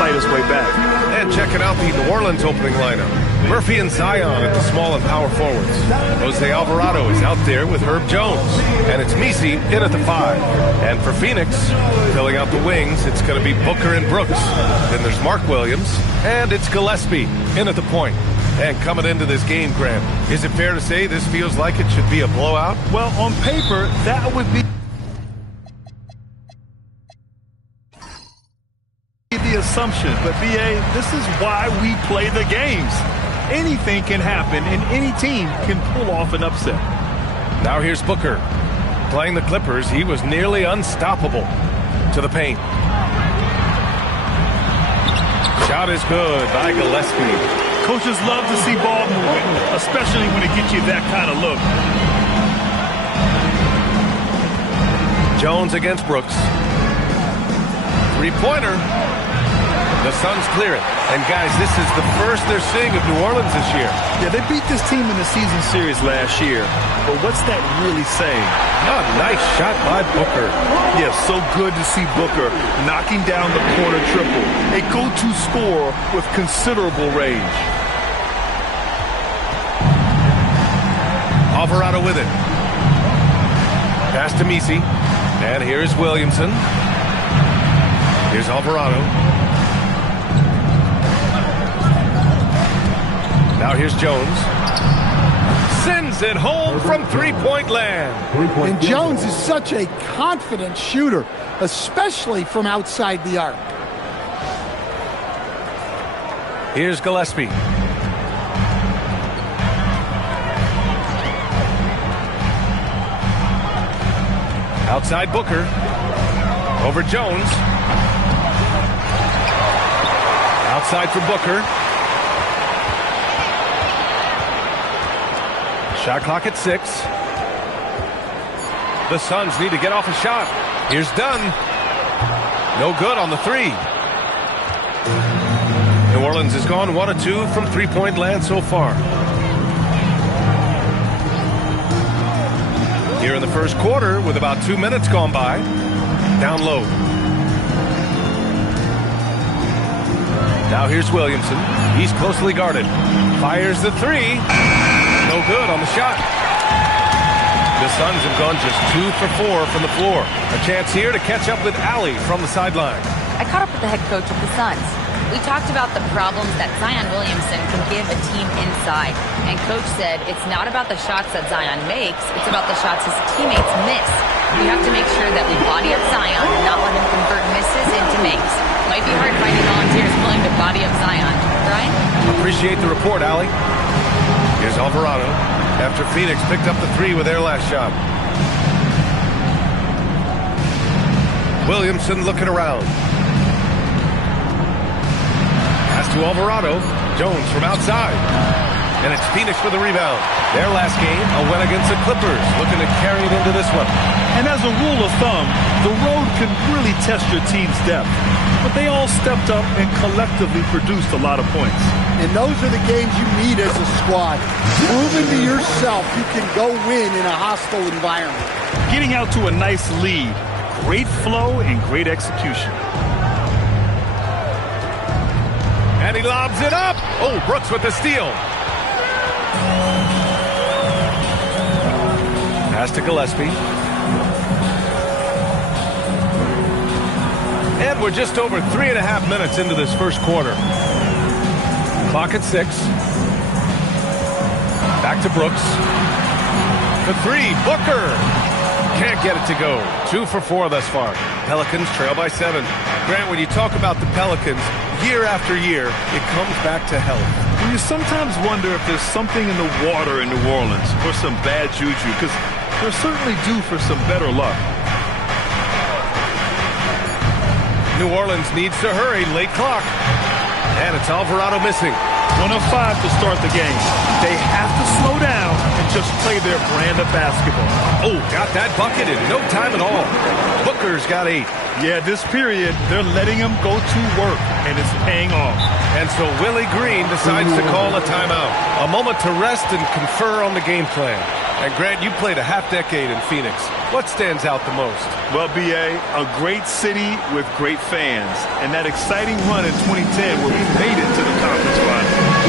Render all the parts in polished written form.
fight his way back. And checking out the New Orleans opening lineup. Murphy and Zion at the small and power forwards. Jose Alvarado is out there with Herb Jones. And it's Messi in at the 5. And for Phoenix, filling out the wings, it's going to be Booker and Brooks. Then there's Mark Williams. And it's Gillespie in at the point. And coming into this game, Graham, is it fair to say this feels like it should be a blowout? Well, on paper, that would be the assumption. But, B.A., this is why we play the games. Anything can happen, and any team can pull off an upset. Now here's Booker. Playing the Clippers, he was nearly unstoppable. To the paint. Shot is good by Gillespie. Coaches love to see ball movement, especially when it gets you that kind of look. Jones against Brooks. Three-pointer. The Suns clear it. And, guys, this is the first they're seeing of New Orleans this year. Yeah, they beat this team in the season series last year. But what's that really saying? Oh, nice shot by Booker. Yeah, so good to see Booker knocking down the corner triple. A go-to scorer with considerable range. Alvarado with it. Pass to Messi. And here's Williamson. Here's Alvarado. Now here's Jones. Sends it home from three-point land. And Jones is such a confident shooter, especially from outside the arc. Here's Gillespie. Outside Booker. Over Jones. Outside for Booker. Shot clock at 6. The Suns need to get off a shot. Here's Dunn. No good on the 3. New Orleans has gone 1 of 2 from three-point land so far. Here in the first quarter with about 2 minutes gone by. Down low. Now here's Williamson. He's closely guarded. Fires the 3. No good on the shot. The Suns have gone just 2 for 4 from the floor. A chance here to catch up with Allie from the sideline. I caught up with the head coach of the Suns. We talked about the problems that Zion Williamson can give a team inside. And Coach said it's not about the shots that Zion makes, it's about the shots his teammates miss. We have to make sure that we body up Zion and not let him convert misses into makes. Might be hard finding volunteers willing to body up Zion. Brian? Appreciate the report, Allie. Here's Alvarado after Phoenix picked up the 3 with their last shot. Williamson looking around. Pass to Alvarado. Jones from outside. And it's Phoenix for the rebound. Their last game, a win against the Clippers, looking to carry it into this one. And as a rule of thumb, the road can really test your team's depth. But they all stepped up and collectively produced a lot of points. And those are the games you need as a squad. Proving to yourself you can go win in a hostile environment. Getting out to a nice lead. Great flow and great execution. And he lobs it up. Oh, Brooks with the steal. Pass to Gillespie. And we're just over 3.5 minutes into this first quarter. Clock at 6. Back to Brooks. The 3, Booker. Can't get it to go. 2 for 4 thus far. Pelicans trail by 7. Grant, when you talk about the Pelicans, year after year, it comes back to health. You sometimes wonder if there's something in the water in New Orleans or some bad juju, because they're certainly due for some better luck. New Orleans needs to hurry. Late clock. And it's Alvarado missing. 1 of 5 to start the game. They have to slow down and just play their brand of basketball. Oh, got that bucket in no time at all. Booker's got 8. Yeah, this period, they're letting him go to work, and it's paying off. And so Willie Green decides to call a timeout. A moment to rest and confer on the game plan. And Grant, you played a half-decade in Phoenix. What stands out the most? Well, B.A., a great city with great fans. And that exciting run in 2010 where we made it to the conference final.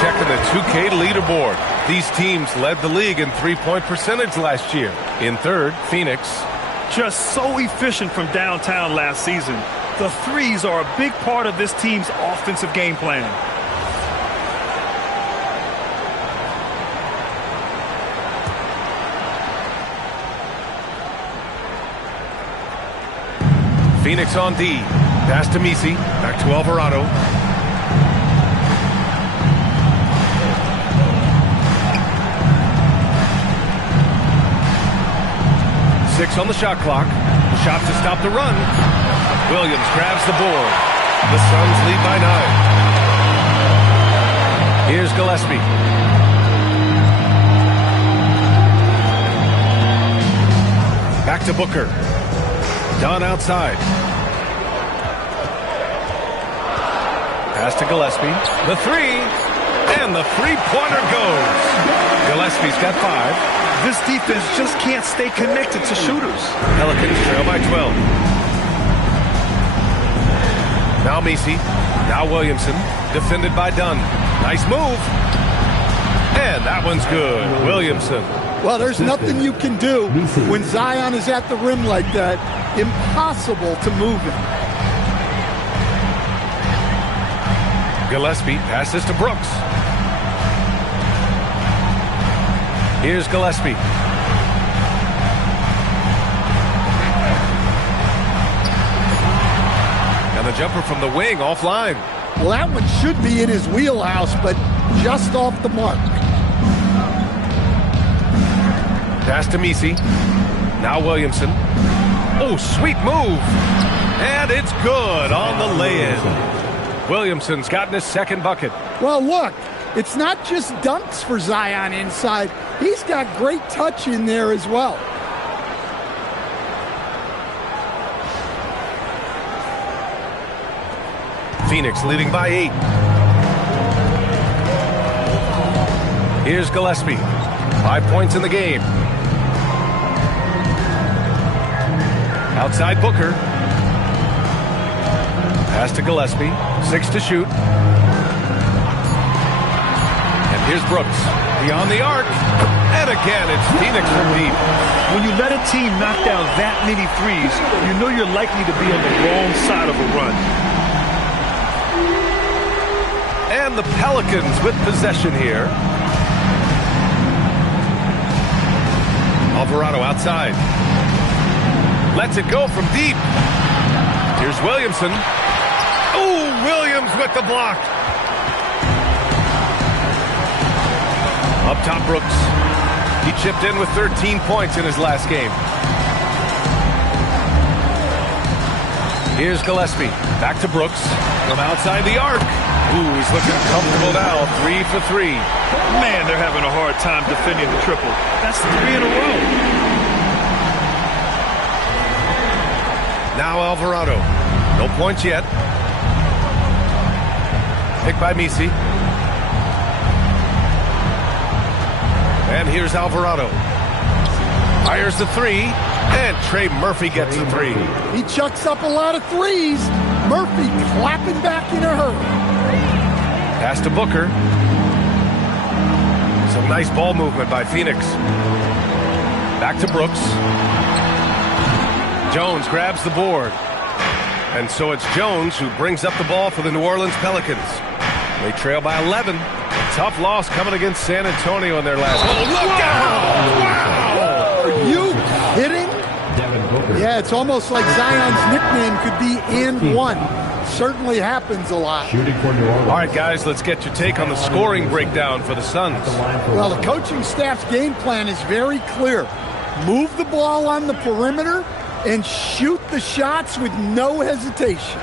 Checking the 2K leaderboard. These teams led the league in three-point percentage last year. In third, Phoenix. Just so efficient from downtown last season. The threes are a big part of this team's offensive game plan. Phoenix on D. Pass to Misi. Back to Alvarado. Six on the shot clock. Shot to stop the run. Williams grabs the board. The Suns lead by 9. Here's Gillespie. Back to Booker. Dunn outside. Pass to Gillespie. The three. And the three-pointer goes. Gillespie's got 5. This defense just can't stay connected to shooters. Pelicans trail by 12. Now Misi. Now Williamson. Defended by Dunn. Nice move. And that one's good. Williamson. Well, there's nothing you can do when Zion is at the rim like that. Impossible to move him. Gillespie passes to Brooks. Here's Gillespie. And the jumper from the wing offline. Well, that one should be in his wheelhouse, but just off the mark. Pass to Misi. Now Williamson. Oh, sweet move. And it's good on the lay-in. Williamson's gotten his second bucket. Well, look, it's not just dunks for Zion inside. He's got great touch in there as well. Phoenix leading by 8. Here's Gillespie. 5 points in the game. Outside Booker. Pass to Gillespie. 6 to shoot. And here's Brooks. Beyond the arc. And again, it's Phoenix from deep. When you let a team knock down that many threes, you know you're likely to be on the wrong side of a run. And the Pelicans with possession here. Alvarado outside. Lets it go from deep. Here's Williamson. Oh, Williams with the block. Up top, Brooks. He chipped in with 13 points in his last game. Here's Gillespie. Back to Brooks. From outside the arc. Ooh, he's looking comfortable now. 3 for 3. Man, they're having a hard time defending the triple. That's 3 in a row. Now Alvarado. No points yet. Picked by Misi. And here's Alvarado. Fires the 3. And Trey Murphy gets the 3. He chucks up a lot of threes, Murphy clapping back in a hurry. Pass to Booker. Some nice ball movement by Phoenix. Back to Brooks. Jones grabs the board. And so it's Jones who brings up the ball for the New Orleans Pelicans. They trail by 11. Tough loss coming against San Antonio in their last. Oh, look out! Wow! Are you kidding? Yeah, it's almost like Zion's nickname could be "and one." Certainly happens a lot. All right, guys, let's get your take on the scoring breakdown for the Suns. Well, the coaching staff's game plan is very clear. Move the ball on the perimeter and shoot the shots with no hesitation.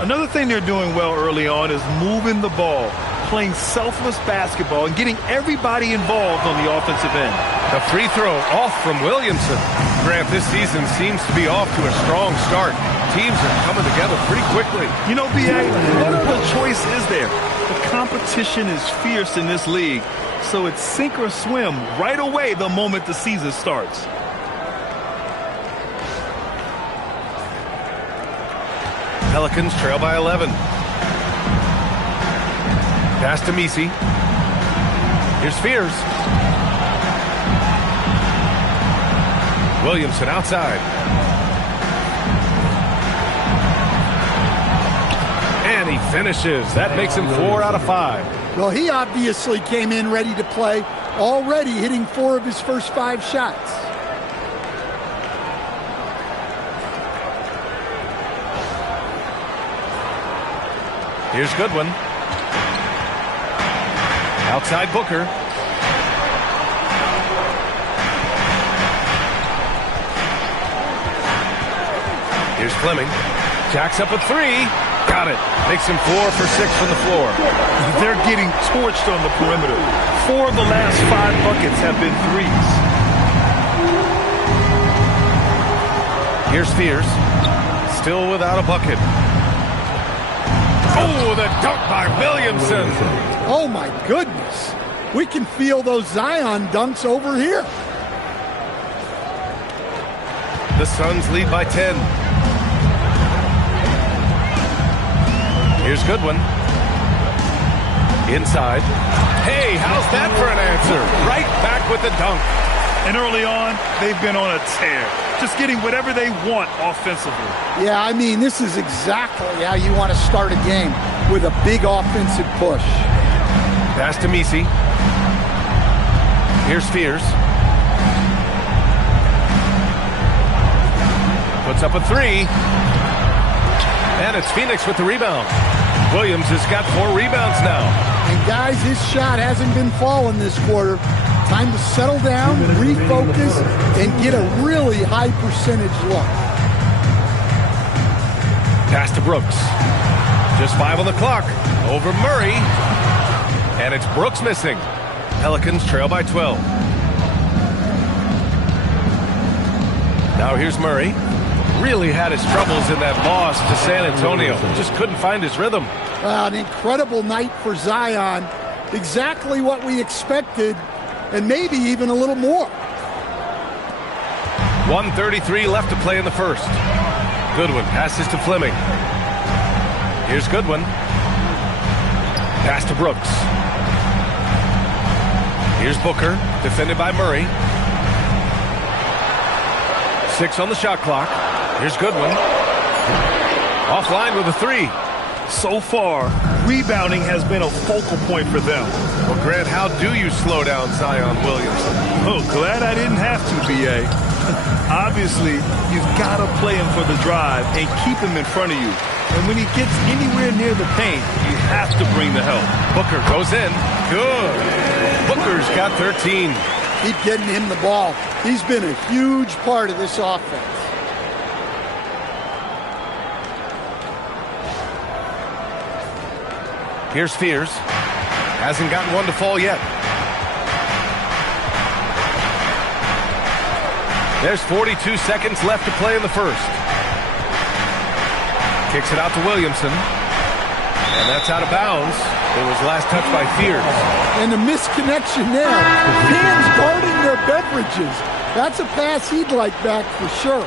Another thing they're doing well early on is moving the ball, playing selfless basketball, and getting everybody involved on the offensive end. The free throw off from Williamson. Grant, this season seems to be off to a strong start. Teams are coming together pretty quickly. You know, B.A., what other choice is there? The competition is fierce in this league, so it's sink or swim right away the moment the season starts. Pelicans trail by 11. Pass to Messi. Here's Fears. Williamson outside. And he finishes. That makes him 4 out of 5. Well, he obviously came in ready to play, already hitting 4 of his first 5 shots. Here's Goodwin. Outside Booker. Here's Fleming. Jacks up a 3. Got it. Makes him 4 for 6 from the floor. They're getting torched on the perimeter. 4 of the last 5 buckets have been threes. Here's Fears. Still without a bucket. Oh, the dunk by Williamson. Oh, my goodness. We can feel those Zion dunks over here. The Suns lead by 10. Here's Goodwin. Inside. Hey, how's that for an answer? Right back with the dunk. And early on, they've been on a tear. Just getting whatever they want offensively. Yeah, I mean, this is exactly how you want to start a game, with a big offensive push. Pass to Messi. Here's Fears. Puts up a 3. And it's Phoenix with the rebound. Williams has got 4 rebounds now. And guys, his shot hasn't been falling this quarter. Time to settle down, refocus, and get a really high percentage look. Pass to Brooks. Just 5 on the clock. Over Murray. And it's Brooks missing. Pelicans trail by 12. Now here's Murray. Really had his troubles in that loss to San Antonio. Just couldn't find his rhythm. An incredible night for Zion. Exactly what we expected, and maybe even a little more. 1:33 left to play in the first. Goodwin passes to Fleming. Here's Goodwin. Pass to Brooks. Here's Booker, defended by Murray. 6 on the shot clock. Here's Goodwin. Offline with a 3. So far, rebounding has been a focal point for them. Well, Grant, how do you slow down Zion Williamson? Oh, glad I didn't have to, B.A. Obviously, you've got to play him for the drive and keep him in front of you. And when he gets anywhere near the paint, you have to bring the help. Booker goes in. Good. Booker's got 13. Keep getting him the ball. He's been a huge part of this offense. Here's Fears. Hasn't gotten one to fall yet. There's 42 seconds left to play in the first. Kicks it out to Williamson. And that's out of bounds. It was last touched by Fears. And a misconnection there. Fans guarding their beverages. That's a pass he'd like back for sure.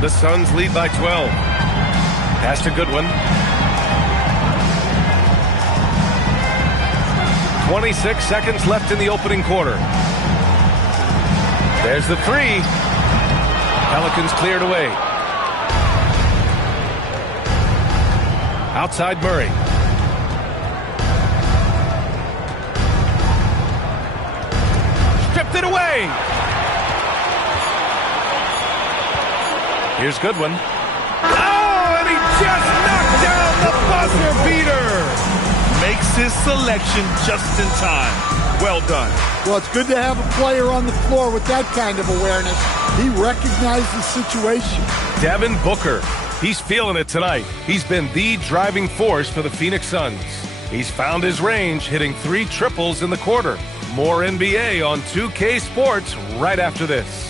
The Suns lead by 12. Pass to Goodwin. 26 seconds left in the opening quarter. There's the three. Pelicans cleared away. Outside Murray. Stripped it away. Here's Goodwin. Oh, and he just knocked down the buzzer beater. Makes his selection just in time. Well done. Well, it's good to have a player on the floor with that kind of awareness. He recognized the situation. Devin Booker. He's feeling it tonight. He's been the driving force for the Phoenix Suns. He's found his range, hitting 3 triples in the quarter. More NBA on 2K Sports right after this.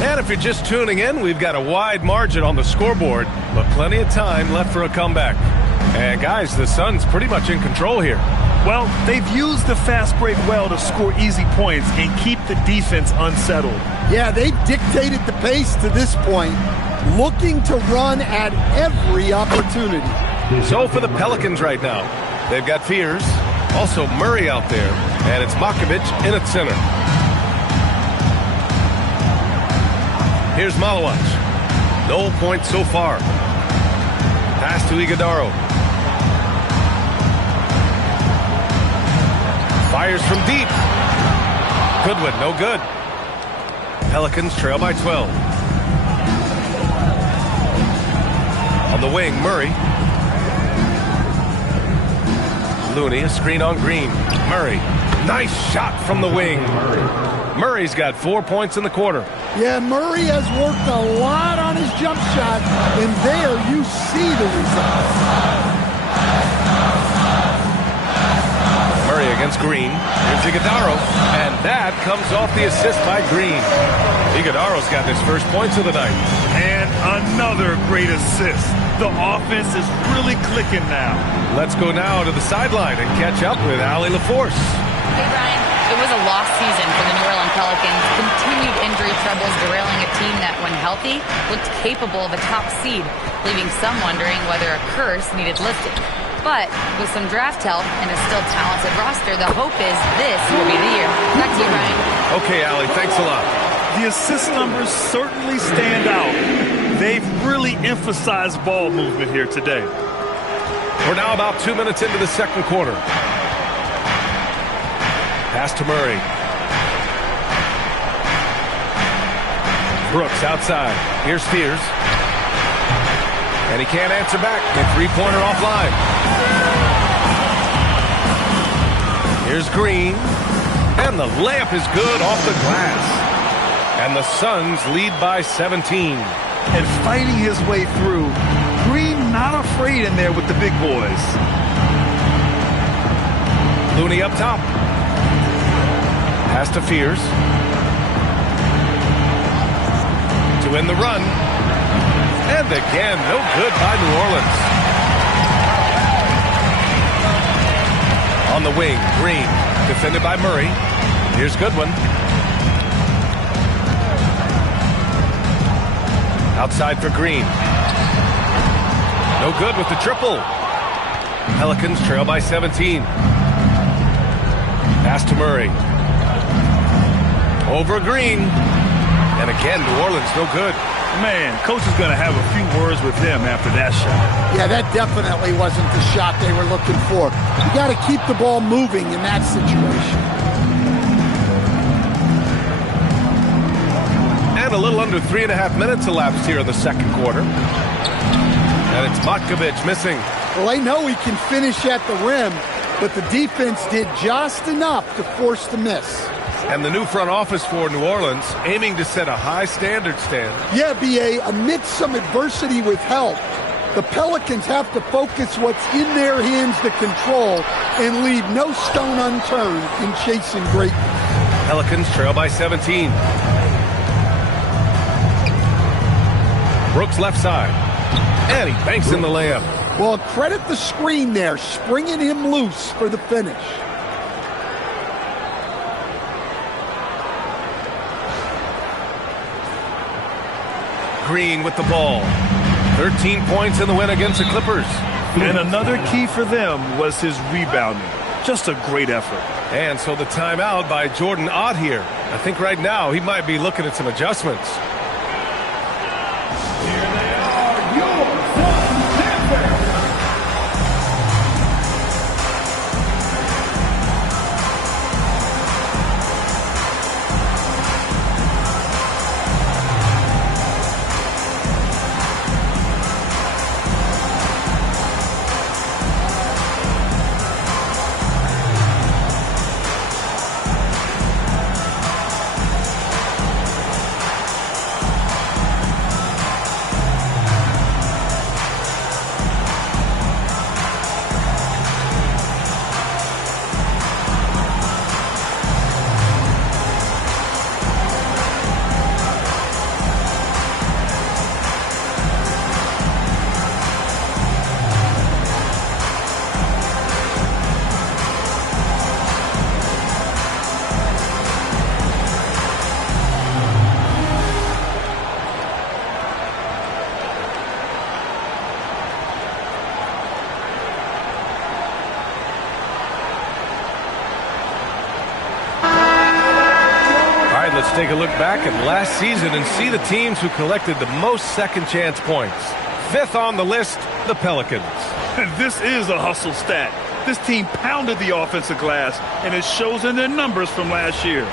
And if you're just tuning in, we've got a wide margin on the scoreboard, but plenty of time left for a comeback. And guys, the Suns pretty much in control here. Well, they've used the fast break well to score easy points and keep the defense unsettled. Yeah, they've dictated the pace to this point, looking to run at every opportunity. So for the Pelicans right now, they've got Fears, also Murray out there, and it's Makovich in at center. Here's Malawach. No points so far. Pass to Iguodaro. Fires from deep. Goodwin, no good. Pelicans trail by 12. On the wing, Murray. Looney, a screen on Green. Murray, nice shot from the wing. Murray's got 4 points in the quarter. Yeah, Murray has worked a lot on his jump shot, and there you see the results. Murray against Green. Here's Iguodaro, and that comes off the assist by Green. Iguodaro's got his first points of the night. And another great assist. The offense is really clicking now. Let's go now to the sideline and catch up with Allie LaForce. Hey, Brian. It was a lost season for the New Orleans Pelicans. Continued injury troubles derailing a team that, when healthy, looked capable of a top seed, leaving some wondering whether a curse needed lifting. But with some draft help and a still talented roster, the hope is this will be the year. Back to you, Brian. Okay, Allie, thanks a lot. The assist numbers certainly stand out. They've really emphasized ball movement here today. We're now about 2 minutes into the second quarter. Pass to Murray. Brooks outside. Here's Fears. And he can't answer back. The three-pointer offline. Here's Green. And the layup is good off the glass. And the Suns lead by 17. And fighting his way through. Green not afraid in there with the big boys. Looney up top. Pass to Fears. To win the run. And again, no good by New Orleans. On the wing, Green. Defended by Murray. Here's Goodwin. Outside for Green. No good with the triple. Pelicans trail by 17. Pass to Murray. Over Green. And again, New Orleans no good. Man, coach is going to have a few words with him after that shot. Yeah, that definitely wasn't the shot they were looking for. You got to keep the ball moving in that situation. And a little under 3.5 minutes elapsed here in the second quarter. And it's Makovich missing. Well, they know he can finish at the rim, but the defense did just enough to force the miss. And the new front office for New Orleans aiming to set a high standard, Stan. Yeah, B.A., amidst some adversity with help, the Pelicans have to focus what's in their hands to control and leave no stone unturned in chasing greatness. Pelicans trail by 17. Brooks left side. And he banks in the layup. Well, credit the screen there, springing him loose for the finish. Green with the ball. 13 points in the win against the Clippers. And another key for them was his rebounding. Just a great effort. And so the timeout by Jordan Ott here. I think right now he might be looking at some adjustments. Let's take a look back at last season and see the teams who collected the most second chance points. Fifth on the list, the Pelicans. And this is a hustle stat. This team pounded the offensive glass, and it shows in their numbers from last year.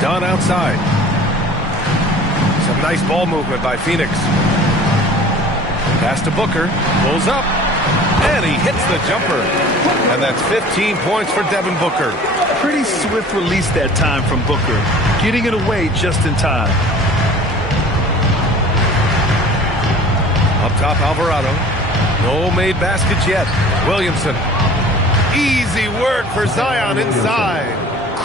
Dunn outside. Some nice ball movement by Phoenix. Pass to Booker, pulls up, and he hits the jumper. And that's 15 points for Devin Booker. Pretty swift release that time from Booker, getting it away just in time. Up top, Alvarado. No made baskets yet. Williamson. Easy work for Zion inside.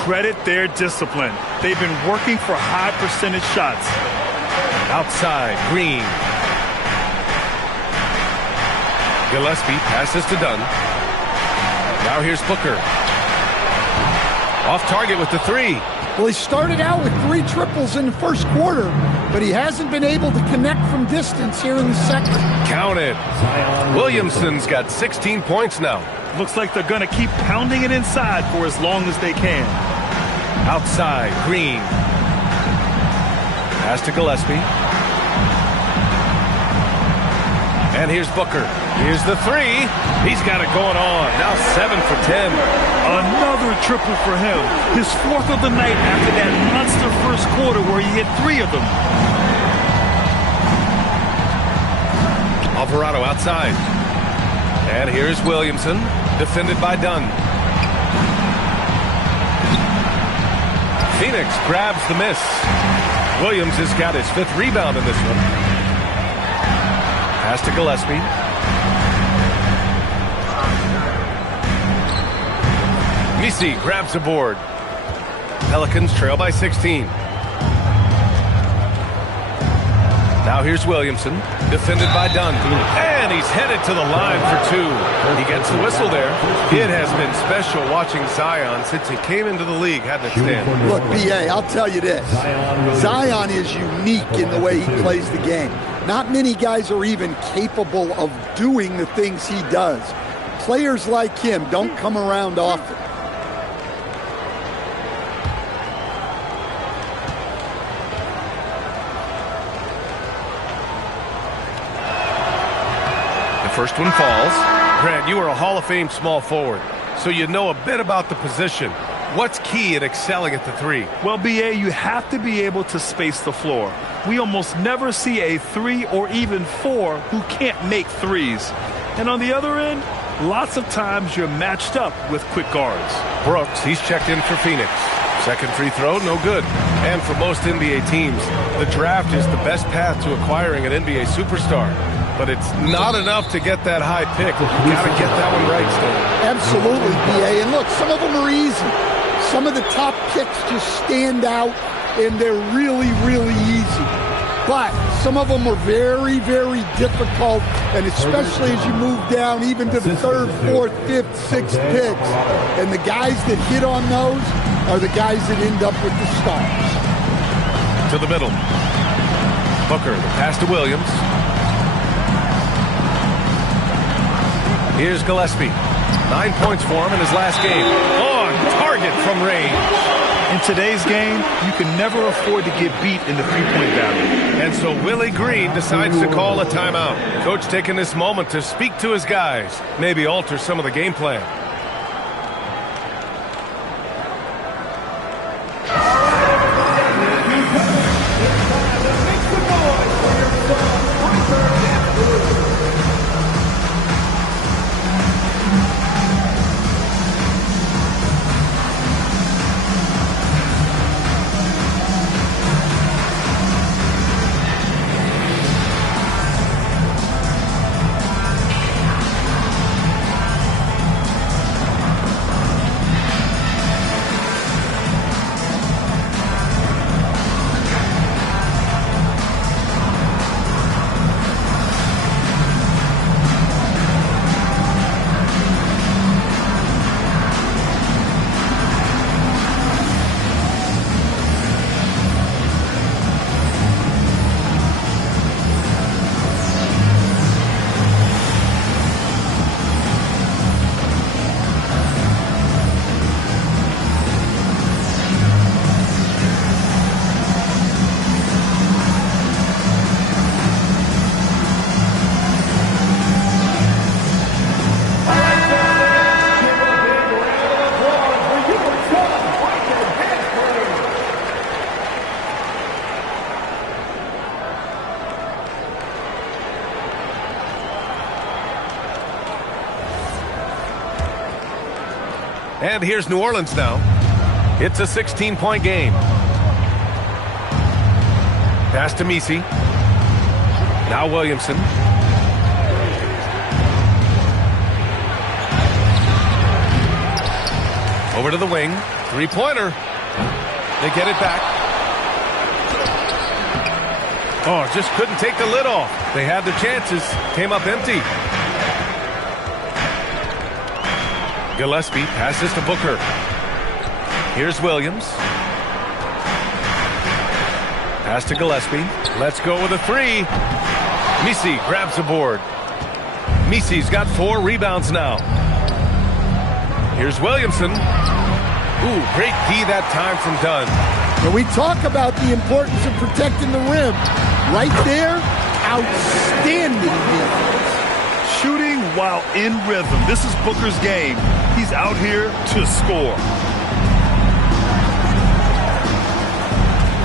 Credit their discipline. They've been working for high percentage shots. Outside, Green. Gillespie passes to Dunn. Now here's Booker. Off target with the three. Well, he started out with 3 triples in the first quarter, but he hasn't been able to connect from distance here in the second. Counted. Williamson's got 16 points now. Looks like they're going to keep pounding it inside for as long as they can. Outside, Green. Pass to Gillespie. And here's Booker. Here's the three. He's got it going on. Now 7 for 10. Another triple for him. His 4th of the night after that monster first quarter where he hit 3 of them. Alvarado outside. And here's Williamson, defended by Dunn. Phoenix grabs the miss. Williams has got his 5th rebound in this one. Pass to Gillespie. Misi grabs a board. Pelicans trail by 16. Now here's Williamson, defended by Dunn. And he's headed to the line for 2. He gets the whistle there. It has been special watching Zion since he came into the league, hadn't it, Stan? Look, B.A., I'll tell you this. Zion is unique in the way he plays the game. Not many guys are even capable of doing the things he does. Players like him don't come around often. First one falls. Grant, you are a Hall of Fame small forward, so you know a bit about the position. What's key in excelling at the 3? Well, B.A., you have to be able to space the floor. We almost never see a 3 or even 4 who can't make threes. And on the other end, lots of times you're matched up with quick guards. Brooks, he's checked in for Phoenix. Second free throw, no good. And for most NBA teams, the draft is the best path to acquiring an NBA superstar. but it's not enough to get that high pick. You got to get that one right, Stone. Absolutely, B.A. And look, some of them are easy. Some of the top picks just stand out, and they're really, really easy. But some of them are very, very difficult, and especially as you move down even to the third, fourth, fifth, sixth picks. And the guys that hit on those are the guys that end up with the stars. To the middle. Booker, the pass to Williams. Here's Gillespie. 9 points for him in his last game. On target from range. In today's game, you can never afford to get beat in the three-point battle. And so Willie Green decides to call a timeout. Coach taking this moment to speak to his guys, maybe alter some of the game plan. And here's New Orleans now. It's a 16-point game. Pass to Messi. Now Williamson. Over to the wing. Three-pointer. They get it back. Oh, just couldn't take the lid off. They had their chances. Came up empty. Gillespie passes to Booker. Here's Williams. Pass to Gillespie. Let's go with a three. Messi grabs the board. Messi's got 4 rebounds now. Here's Williamson. Ooh, great D that time from Dunn. When we talk about the importance of protecting the rim, right there, outstanding defense. Shooting while in rhythm. This is Booker's game. He's out here to score.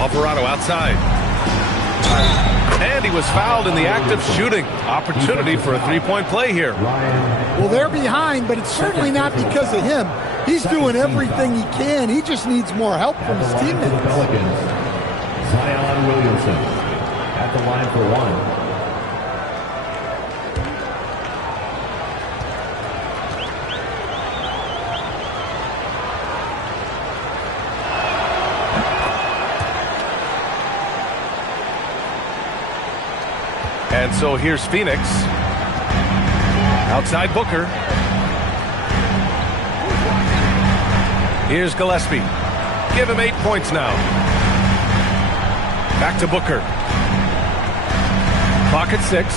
Alvarado outside. And he was fouled in the act of shooting. Opportunity for a three-point play here. Well, they're behind, but it's certainly not because of him. He's doing everything he can. He just needs more help from his teammates. Zion Williamson at the line for one. And so here's Phoenix. Outside Booker. Here's Gillespie. Give him 8 points now. Back to Booker. Clock at 6.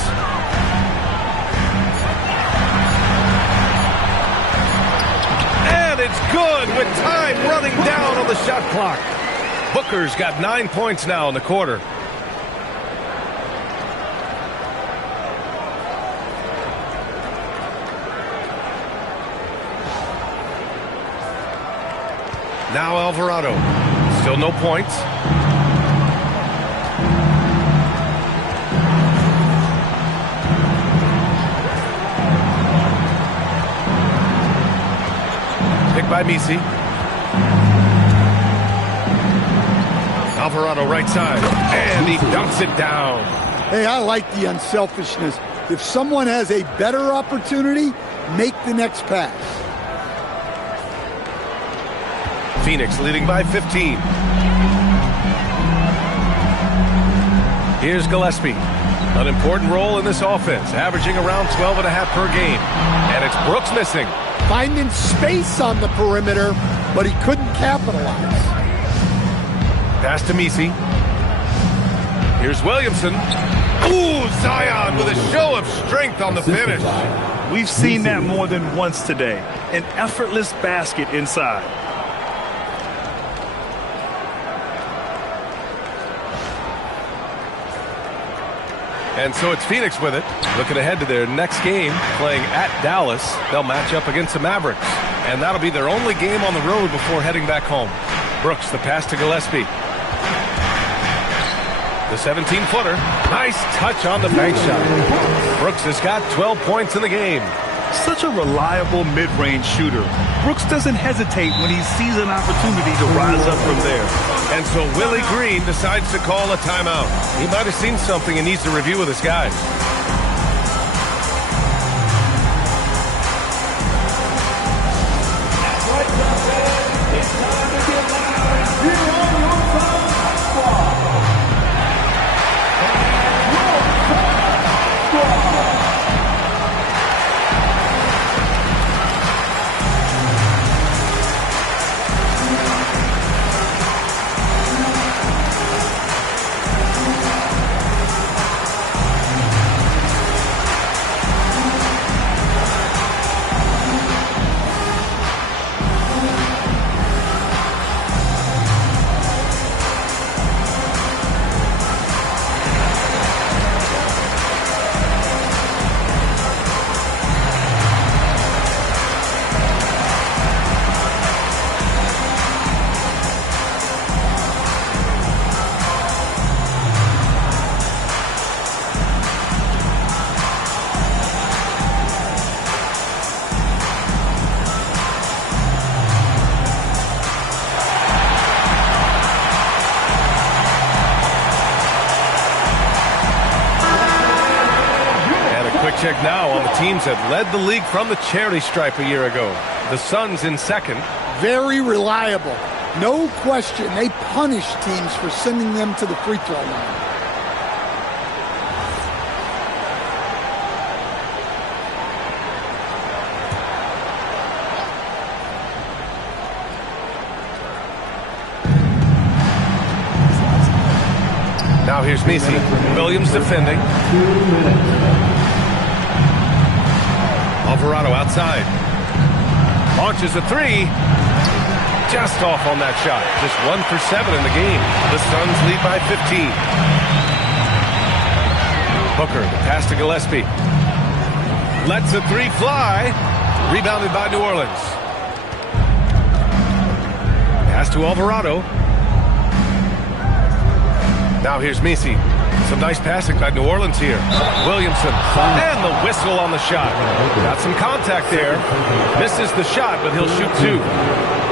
And it's good with time running down on the shot clock. Booker's got 9 points now in the quarter. Now Alvarado. Still no points. Picked by Messi. Alvarado right side. And he dunks it down. Hey, I like the unselfishness. If someone has a better opportunity, make the next pass. Phoenix leading by 15. Here's Gillespie. An important role in this offense, averaging around 12.5 per game. And it's Brooks missing. Finding space on the perimeter, but he couldn't capitalize. Pass to Messi. Here's Williamson. Ooh, Zion with a show of strength on the finish. We've seen that more than once today. An effortless basket inside. And so it's Phoenix with it. Looking ahead to their next game, playing at Dallas. They'll match up against the Mavericks. And that'll be their only game on the road before heading back home. Brooks, the pass to Gillespie. The 17-footer. Nice touch on the bank shot. Brooks has got 12 points in the game. Such a reliable mid-range shooter. Brooks doesn't hesitate when he sees an opportunity to rise up from there. And so Willie Green decides to call a timeout. He might have seen something and needs to review with his guys. Check now on the teams that led the league from the charity stripe a year ago. The Suns in second. Very reliable. No question, they punish teams for sending them to the free throw line. Now here's Messi. Williams defending. 2 minutes. Alvarado outside. Launches a three. Just off on that shot. Just 1 for 7 in the game. The Suns lead by 15. Booker, the pass to Gillespie. Lets a three fly. Rebounded by New Orleans. Pass to Alvarado. Now here's Messi. Some nice passing by New Orleans here. Williamson. And the whistle on the shot. Got some contact there. Misses the shot, but he'll shoot 2.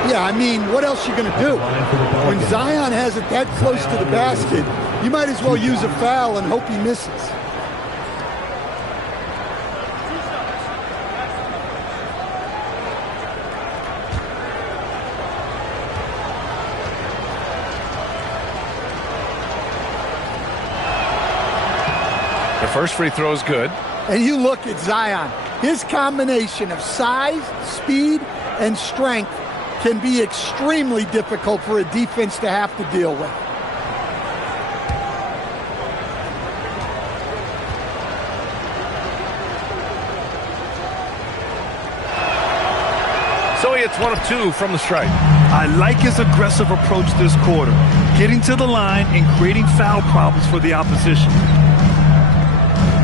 Yeah, I mean, what else are you going to do? When Zion has it that close to the basket, you might as well use a foul and hope he misses. First free throw is good. And you look at Zion. His combination of size, speed, and strength can be extremely difficult for a defense to have to deal with. So he hits 1 of 2 from the stripe. I like his aggressive approach this quarter, getting to the line and creating foul problems for the opposition.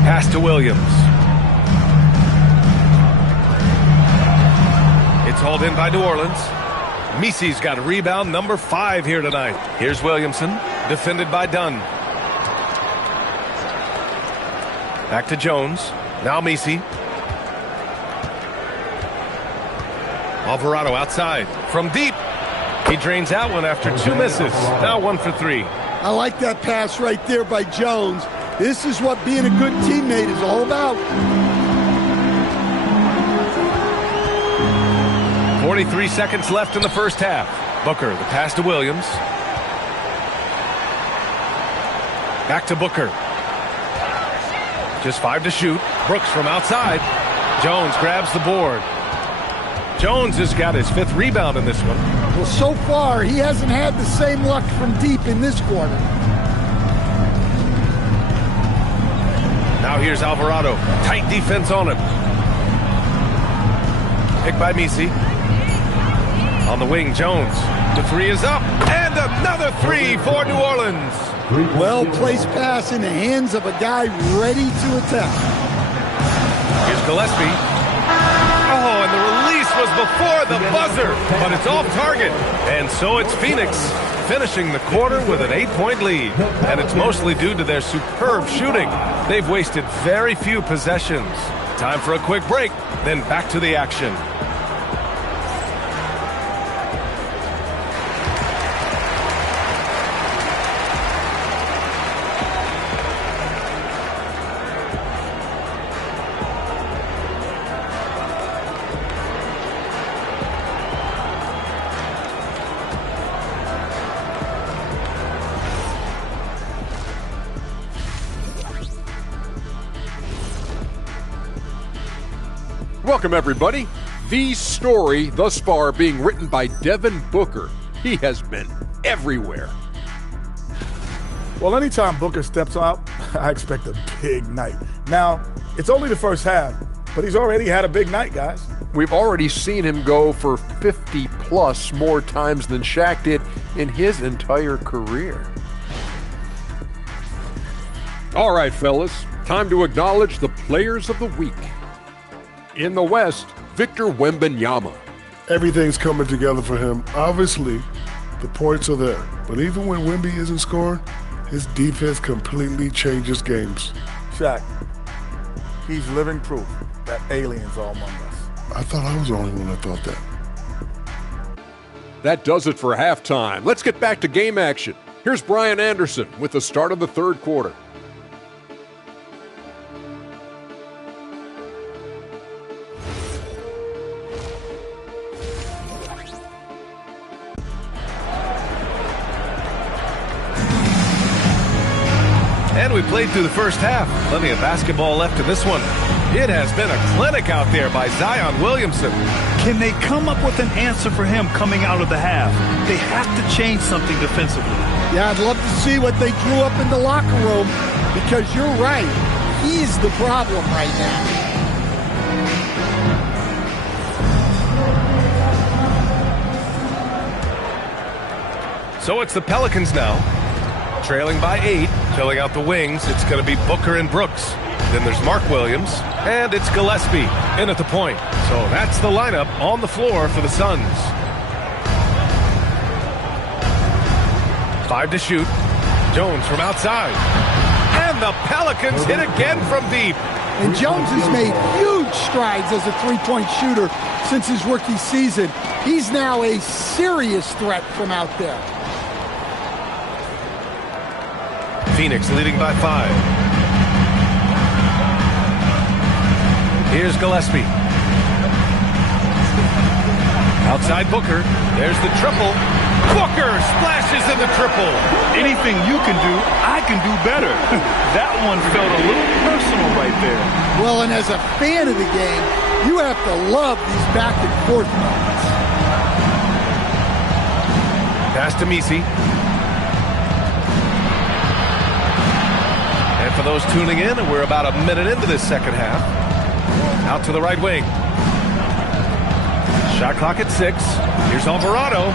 Pass to Williams. It's hauled in by New Orleans. Messi's got a rebound, number 5 here tonight. Here's Williamson, defended by Dunn. Back to Jones. Now Messi. Alvarado outside. From deep. He drains that one after 2 misses. Now 1 for 3. I like that pass right there by Jones. This is what being a good teammate is all about. 43 seconds left in the first half. Booker, the pass to Williams. Back to Booker. Just 5 to shoot. Brooks from outside. Jones grabs the board. Jones has got his 5th rebound in this one. Well, so far, he hasn't had the same luck from deep in this quarter. Now here's Alvarado. Tight defense on him. Picked by Misi. On the wing, Jones. The 3 is up. And another 3 for New Orleans. Well-placed pass in the hands of a guy ready to attack. Here's Gillespie. Oh, and the release was before the buzzer, but it's off target. And so it's Phoenix finishing the quarter with an 8-point lead. And it's mostly due to their superb shooting. They've wasted very few possessions. Time for a quick break, then back to the action. Welcome, everybody. The story thus far being written by Devin Booker. He has been everywhere. Well, anytime Booker steps out, I expect a big night. Now, it's only the first half, but he's already had a big night, guys. We've already seen him go for 50-plus more times than Shaq did in his entire career. All right, fellas, time to acknowledge the players of the week. In the West, Victor Wembanyama. Everything's coming together for him. Obviously, the points are there. But even when Wemby isn't scoring, his defense completely changes games. Shaq, he's living proof that aliens are among us. I thought I was the only one that thought that. That does it for halftime. Let's get back to game action. Here's Brian Anderson with the start of the third quarter. And we played through the first half. Plenty of basketball left in this one. It has been a clinic out there by Zion Williamson. Can they come up with an answer for him coming out of the half? They have to change something defensively. Yeah, I'd love to see what they drew up in the locker room, because you're right. He's the problem right now. So it's the Pelicans now, trailing by 8, filling out the wings. It's going to be Booker and Brooks. Then there's Mark Williams, and it's Gillespie in at the point. So that's the lineup on the floor for the Suns. 5 to shoot. Jones from outside. And the Pelicans hit again from deep. And Jones has made huge strides as a three-point shooter since his rookie season. He's now a serious threat from out there. Phoenix leading by 5. Here's Gillespie. Outside Booker. There's the triple. Booker splashes in the triple. Anything you can do, I can do better. That one felt a little personal right there. Well, and as a fan of the game, you have to love these back and forth moments. Pass to Misi. And for those tuning in, we're about a minute into this second half. Out to the right wing. Shot clock at 6. Here's Alvarado.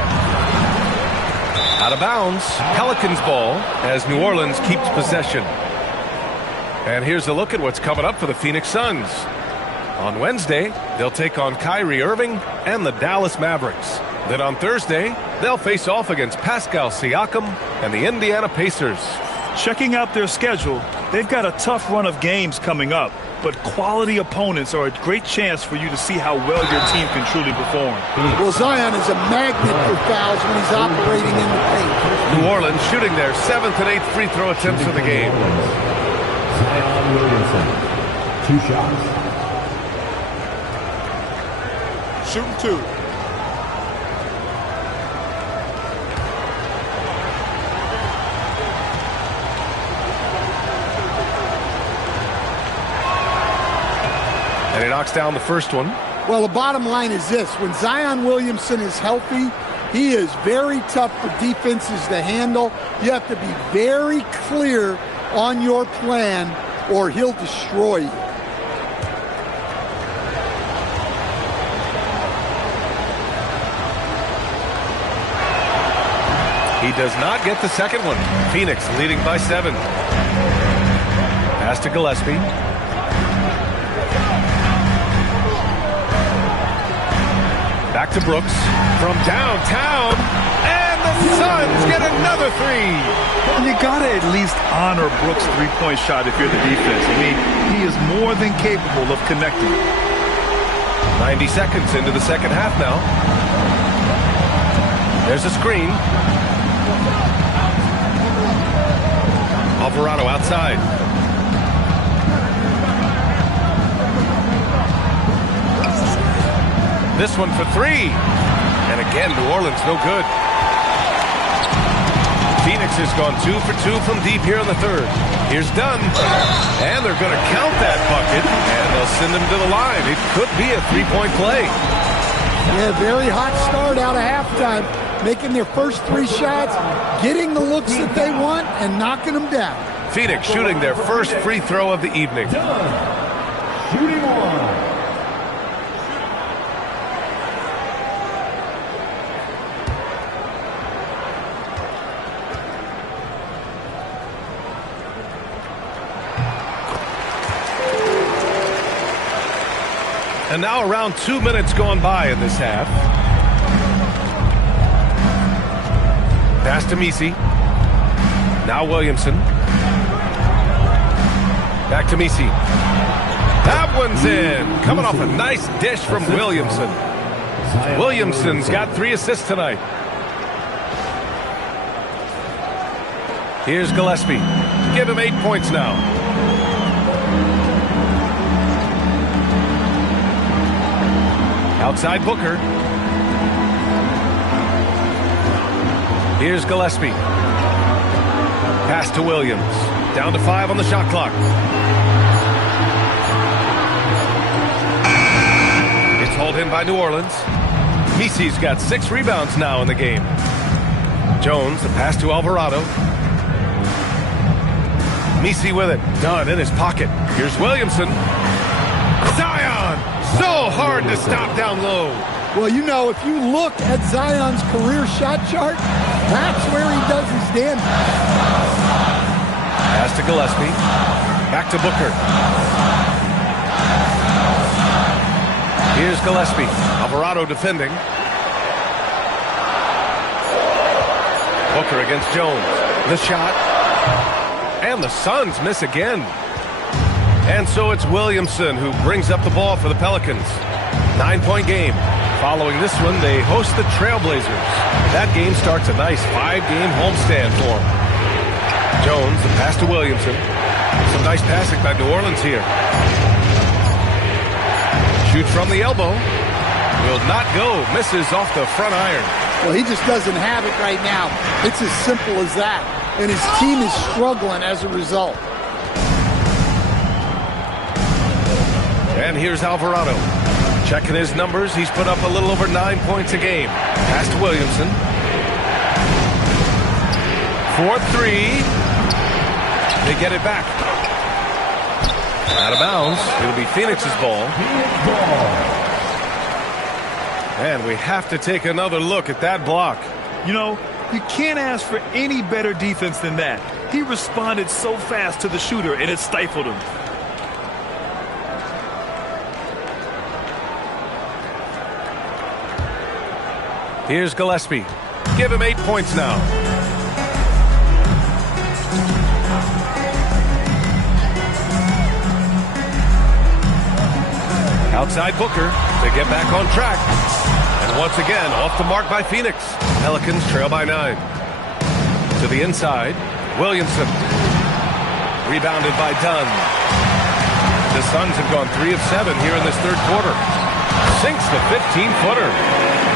Out of bounds. Pelicans ball as New Orleans keeps possession. And here's a look at what's coming up for the Phoenix Suns. On Wednesday, they'll take on Kyrie Irving and the Dallas Mavericks. Then on Thursday, they'll face off against Pascal Siakam and the Indiana Pacers. Checking out their schedule, they've got a tough run of games coming up, but quality opponents are a great chance for you to see how well your team can truly perform. Well, Zion is a magnet for fouls when he's operating in the paint. New Orleans shooting their 7th and 8th free throw attempts of the game. Zion Williamson, 2 shots. Shooting 2. And he knocks down the first one. Well, the bottom line is this. When Zion Williamson is healthy, he is very tough for defenses to handle. You have to be very clear on your plan or he'll destroy you. He does not get the second one. Phoenix leading by 7. Pass to Gillespie. Back to Brooks from downtown, and the Suns get another 3. And you got to at least honor Brooks' three-point shot if you're the defense. I mean, he is more than capable of connecting. 90 seconds into the second half now. There's a screen. Alvarado outside. This one for 3. And again, New Orleans no good. Phoenix has gone 2 for 2 from deep here in the third. Here's Dunn. And they're going to count that bucket, and they'll send him to the line. It could be a 3-point play. Yeah, very hot start out of halftime. Making their first 3 shots, getting the looks that they want, and knocking them down. Phoenix shooting their first free throw of the evening. Shooting 1. And now around 2 minutes gone by in this half. Pass to Messi. Now Williamson. Back to Messi. That one's in. Coming off a nice dish from Williamson. Williamson's got 3 assists tonight. Here's Gillespie. Give him 8 points now. Outside Booker. Here's Gillespie. Pass to Williams. Down to 5 on the shot clock. It's hauled in by New Orleans. Messi's got 6 rebounds now in the game. Jones, the pass to Alvarado. Messi with it. Dunn in his pocket. Here's Williamson. Zion! So hard to stop down low. Well, you know, if you look at Zion's career shot chart, that's where he does his damage. Pass to Gillespie. Back to Booker. Here's Gillespie. Alvarado defending. Booker against Jones. The shot. And the Suns miss again. And so it's Williamson who brings up the ball for the Pelicans. 9-point game. Following this one, they host the Trailblazers. That game starts a nice 5-game homestand for them. Jones, the pass to Williamson. Some nice passing by New Orleans here. Shoots from the elbow. Will not go. Misses off the front iron. Well, he just doesn't have it right now. It's as simple as that. And his team is struggling as a result. And here's Alvarado. Checking his numbers, he's put up a little over 9 points a game. Pass to Williamson. 4-3. They get it back. Out of bounds. It'll be Phoenix's ball. And we have to take another look at that block. You know, you can't ask for any better defense than that. He responded so fast to the shooter, and it stifled him. Here's Gillespie. Give him 8 points now. Outside Booker. They get back on track. And once again, off the mark by Phoenix. Pelicans trail by 9. To the inside. Williamson. Rebounded by Dunn. The Suns have gone 3 of 7 here in this third quarter. Sinks the 15-footer.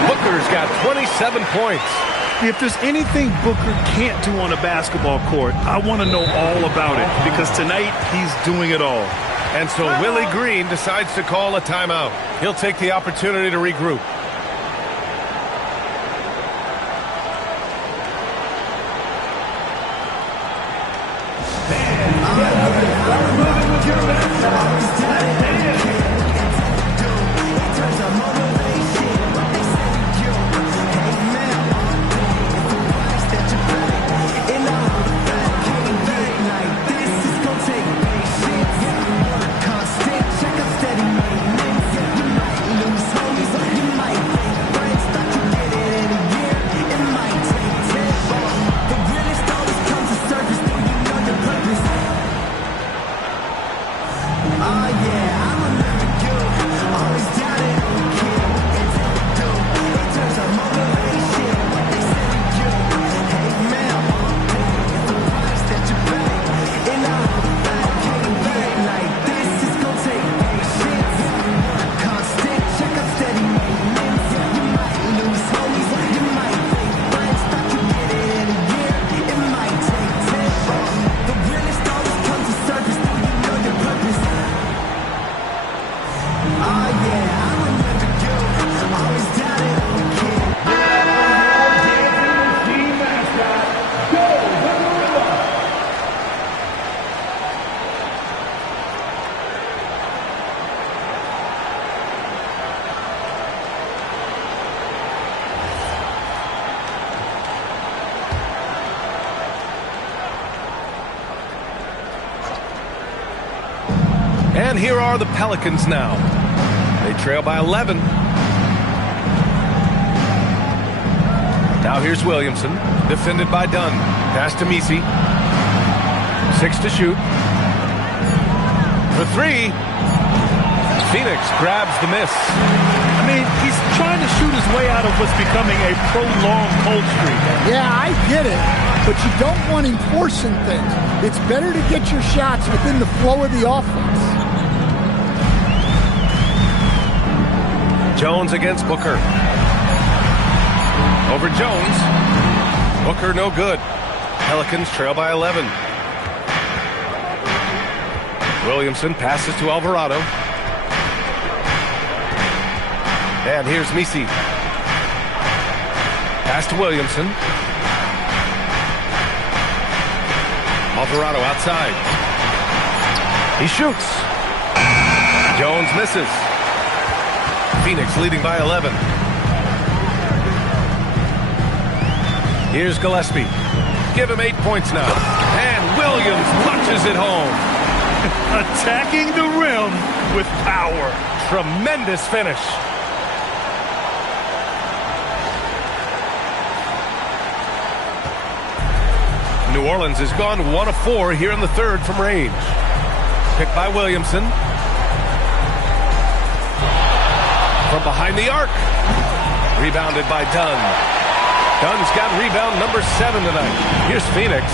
Booker's got 27 points. If there's anything Booker can't do on a basketball court, I want to know all about it, because tonight he's doing it all. And so Willie Green decides to call a timeout. He'll take the opportunity to regroup. And here are the Pelicans now. They trail by 11. Now here's Williamson, defended by Dunn. Pass to Messi. 6 to shoot. For 3. Phoenix grabs the miss. I mean, he's trying to shoot his way out of what's becoming a prolonged cold streak. Yeah, I get it, but you don't want him forcing things. It's better to get your shots within the flow of the offense. Jones against Booker. Over Jones. Booker no good. Pelicans trail by 11. Williamson passes to Alvarado. And here's Messi. Pass to Williamson. Alvarado outside. He shoots. Jones misses. Phoenix leading by 11. Here's Gillespie. Give him 8 points now. And Williams punches it home. Attacking the rim with power. Tremendous finish. New Orleans has gone 1 of 4 here in the third from range. Picked by Williamson. From behind the arc. Rebounded by Dunn. Dunn's got rebound number 7 tonight. Here's Phoenix.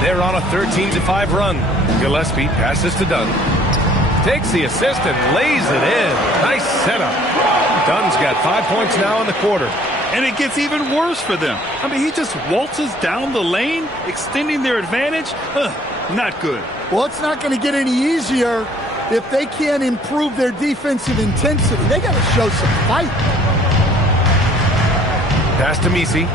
They're on a 13-5 run. Gillespie passes to Dunn. Takes the assist and lays it in. Nice setup. Dunn's got 5 points now in the quarter. And it gets even worse for them. I mean, he just waltzes down the lane, extending their advantage. Not good. Well, it's not going to get any easier if they can't improve their defensive intensity. They got to show some fight. Pass to Messi.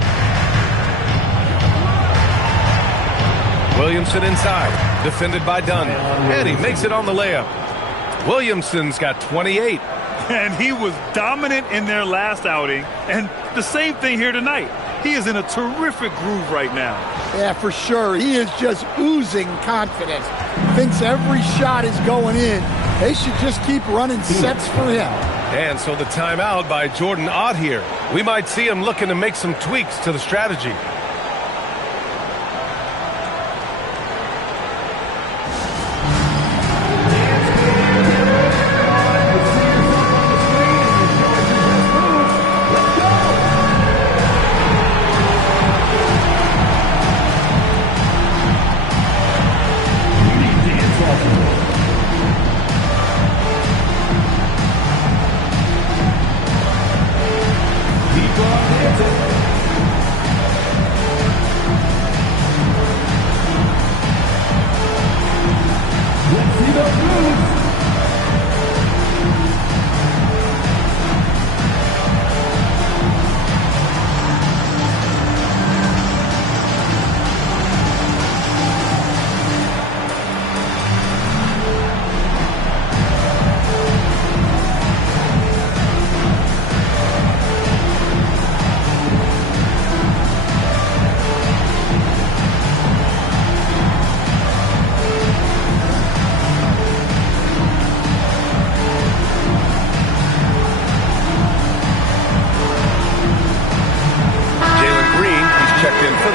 Williamson inside. Defended by Dunn. And he makes it on the layup. Williamson's got 28. And he was dominant in their last outing. And the same thing here tonight. He is in a terrific groove right now. Yeah, for sure. He is just oozing confidence. Thinks every shot is going in. They should just keep running sets for him. And so the timeout by Jordan Ott here. We might see him looking to make some tweaks to the strategy.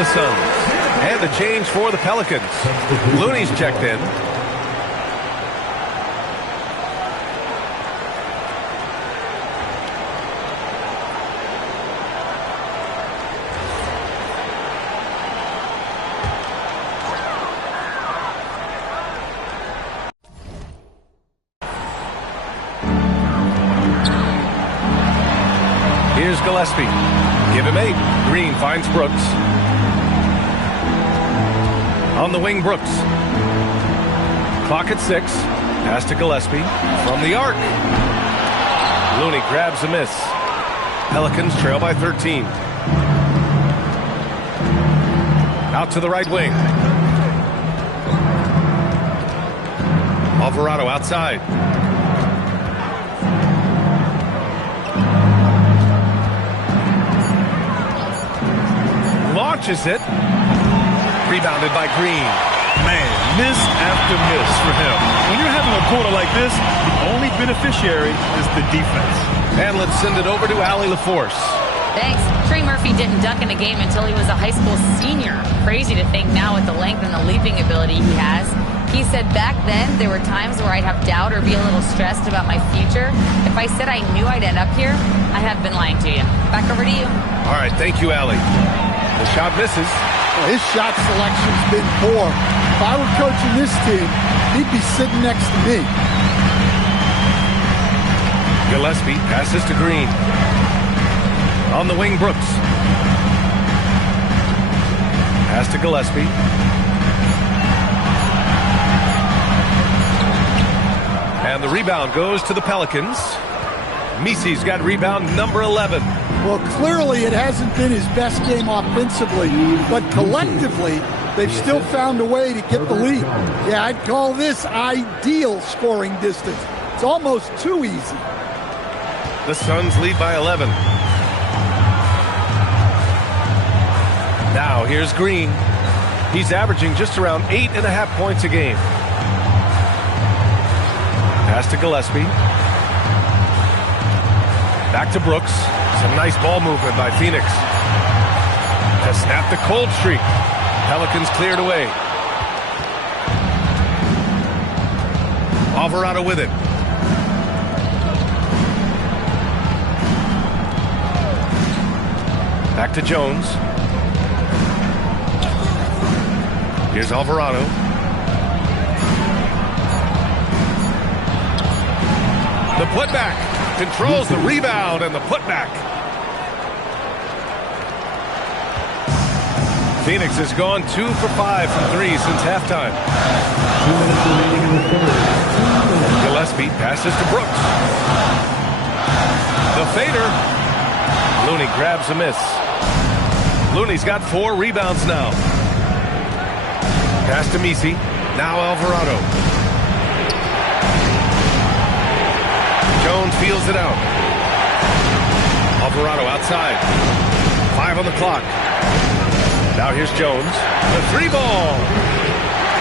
the Suns. And a change for the Pelicans. Looney's checked in. Here's Gillespie. Give him 8. Green finds Brooks. On the wing, Brooks. Clock at 6. Pass to Gillespie. From the arc. Looney grabs a miss. Pelicans trail by 13. Out to the right wing. Alvarado outside. Launches it. Rebounded by Green. Man, miss after miss for him. When you're having a quarter like this, the only beneficiary is the defense. And let's send it over to Allie LaForce. Thanks. Trey Murphy didn't dunk in a game until he was a high school senior. Crazy to think now with the length and the leaping ability he has. He said back then there were times where I'd have doubt or be a little stressed about my future. If I said I knew I'd end up here, I have been lying to you. Back over to you. All right, thank you, Allie. The shot misses. Well, his shot selection's been poor. If I were coaching this team, he'd be sitting next to me. Gillespie passes to Green. On the wing, Brooks. Pass to Gillespie. And the rebound goes to the Pelicans. Misi's got rebound number 11. Well, clearly it hasn't been his best game offensively, but collectively, they've still found a way to get the lead. Yeah, I'd call this ideal scoring distance. It's almost too easy. The Suns lead by 11. Now here's Green. He's averaging just around 8.5 points a game. Pass to Gillespie. Back to Brooks. Some nice ball movement by Phoenix. To snap the cold streak. Pelicans cleared away. Alvarado with it. Back to Jones. Here's Alvarado. The putback. Controls the rebound and the putback. Phoenix has gone 2 for 5 from 3 since halftime. Gillespie passes to Brooks. The fader. Looney grabs a miss. Looney's got 4 rebounds now. Pass to Misi. Now Alvarado. Jones feels it out. Alvarado outside. 5 on the clock. Now here's Jones. The 3 ball.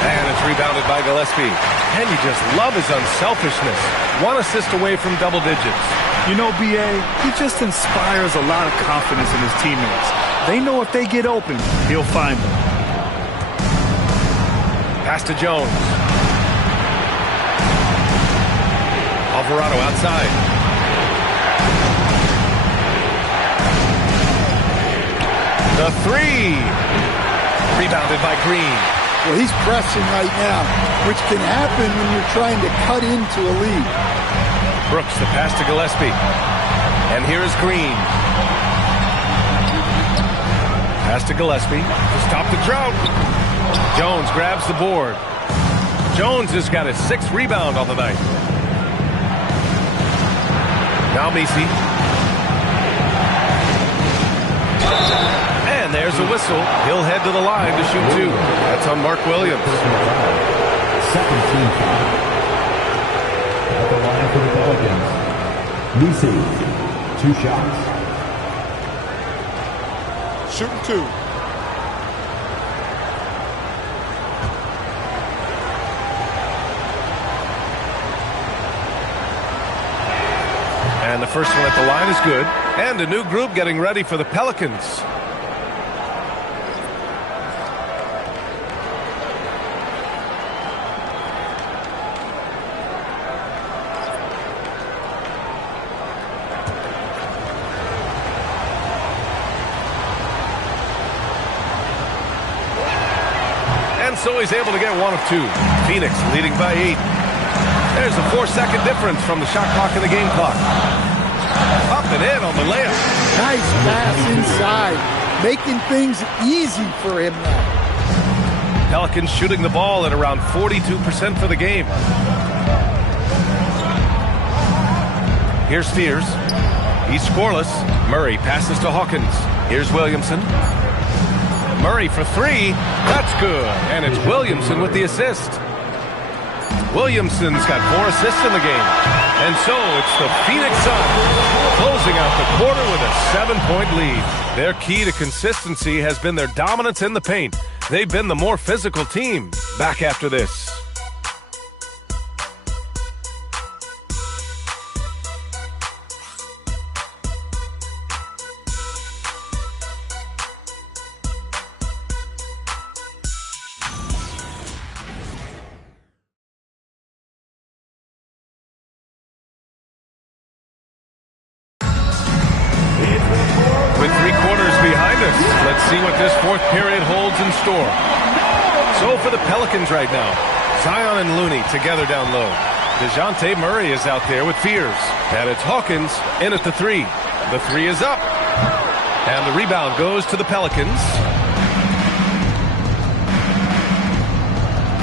And it's rebounded by Gillespie. And you just love his unselfishness. 1 assist away from double digits. You know, B.A., he just inspires a lot of confidence in his teammates. They know if they get open, he'll find them. Pass to Jones. Alvarado outside. The 3. Rebounded by Green. Well, he's pressing right now, which can happen when you're trying to cut into a lead. Brooks, the pass to Gillespie. And here's Green. Pass to Gillespie to stop the drought. Jones grabs the board. Jones has got his 6th rebound on the night. Now Misi. And there's a whistle. He'll head to the line to shoot 2. That's on Mark Williams. Second team foul. At the line for the Pelicans. Misi, 2 shots. Shooting 2. And the first one at the line is good. And a new group getting ready for the Pelicans. so he's able to get one of two. Phoenix leading by 8. There's a 4-second difference from the shot clock and the game clock. Up and in on the layup. Nice pass inside, making things easy for him now. Pelicans shooting the ball at around 42% for the game. Here's Spears. He's scoreless. Murray passes to Hawkins. Here's Williamson. Murray for 3. That's good. And it's Williamson with the assist. Williamson's got 4 assists in the game. And so it's the Phoenix Suns closing out the quarter with a 7-point lead. Their key to consistency has been their dominance in the paint. They've been the more physical team. Back after this. See what this fourth period holds in store. So for the Pelicans right now, Zion and Looney together down low. DeJounte Murray is out there with Fears. And it's Hawkins in at the 3. The 3 is up. And the rebound goes to the Pelicans.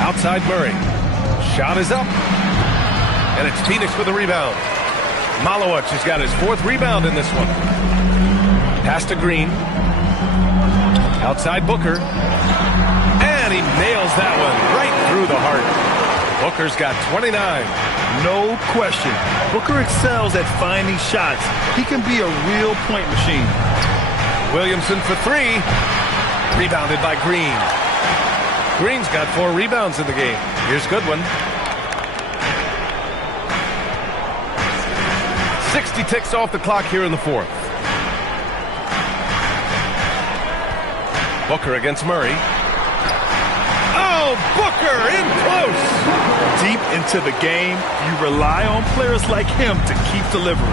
Outside Murray. Shot is up. And it's Phoenix with the rebound. Malowicz has got his 4th rebound in this one. Pass to Green. Outside Booker. And he nails that one right through the heart. Booker's got 29. No question. Booker excels at finding shots. He can be a real point machine. Williamson for 3. Rebounded by Green. Green's got 4 rebounds in the game. Here's Goodwin. 60 ticks off the clock here in the 4th. Booker against Murray. Oh, Booker in close. Deep into the game, you rely on players like him to keep delivering.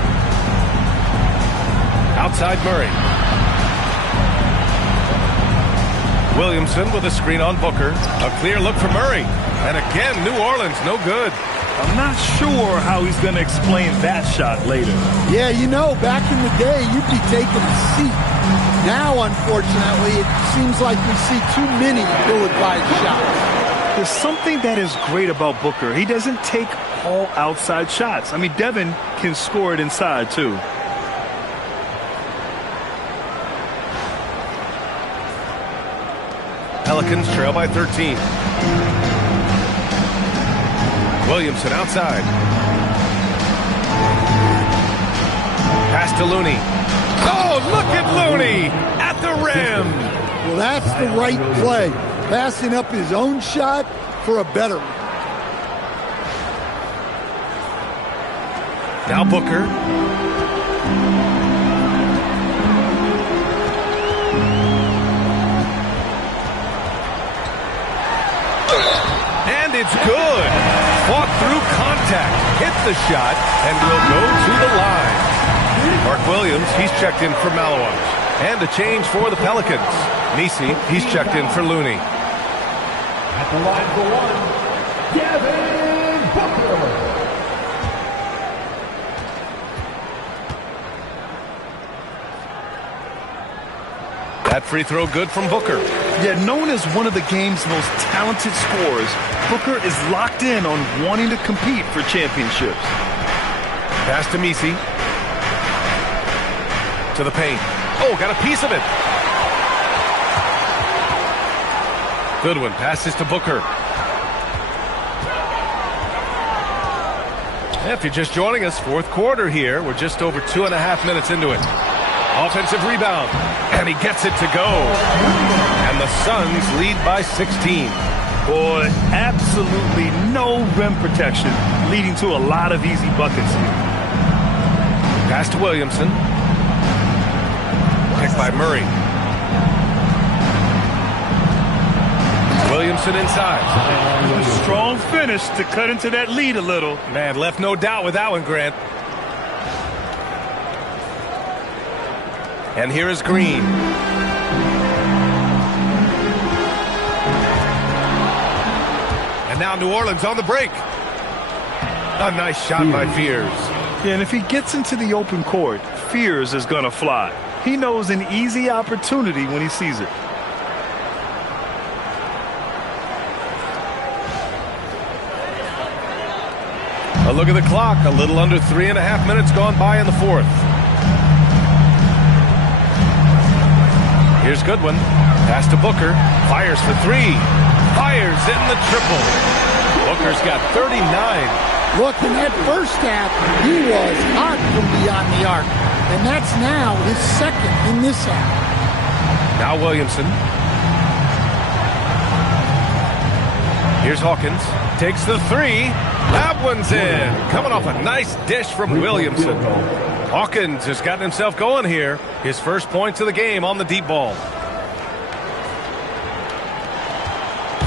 Outside Murray. Williamson with a screen on Booker. A clear look for Murray. And again, New Orleans no good. I'm not sure how he's going to explain that shot later. Yeah, you know, back in the day, you'd be taking a seat. Now, unfortunately, it seems like we see too many ill-advised shots. There's something that is great about Booker. He doesn't take all outside shots. I mean, Devin can score it inside, too. Pelicans trail by 13. Williamson outside. Pass to Looney. Oh, look at Looney at the rim. Well, that's the right play. Passing up his own shot for a better one. Now Booker. And it's good. Fought through contact. Hit the shot and will go to the line. Mark Williams, he's checked in for Malowicz. And a change for the Pelicans. Nisi, he's checked in for Looney. At the line for 1, Devin Booker. That free throw good from Booker. Yet known as one of the game's most talented scorers, Booker is locked in on wanting to compete for championships. Pass to Misi. To the paint. Oh, got a piece of it. Goodwin passes to Booker. If you're just joining us, 4th quarter here. We're just over 2.5 minutes into it. Offensive rebound. And he gets it to go. And the Suns lead by 16. Boy, absolutely no rim protection, leading to a lot of easy buckets here. Pass to Williamson. Picked by Murray. Williamson inside. Strong finish to cut into that lead a little. Man, left no doubt with that one, Grant. And here is Green. And now New Orleans on the break. A nice shot by Fears. Yeah, and if he gets into the open court, Fears is going to fly. He knows an easy opportunity when he sees it. A look at the clock. A little under 3.5 minutes gone by in the fourth. Here's Goodwin. Pass to Booker. Fires for three. Fires in the triple. Booker's got 39. Look, in that first half, he was hot from beyond the arc. And that's now his second in this half. Now Williamson. Here's Hawkins. Takes the three. That one's in. Coming off a nice dish from Williamson. Hawkins has gotten himself going here. His first points of the game on the deep ball.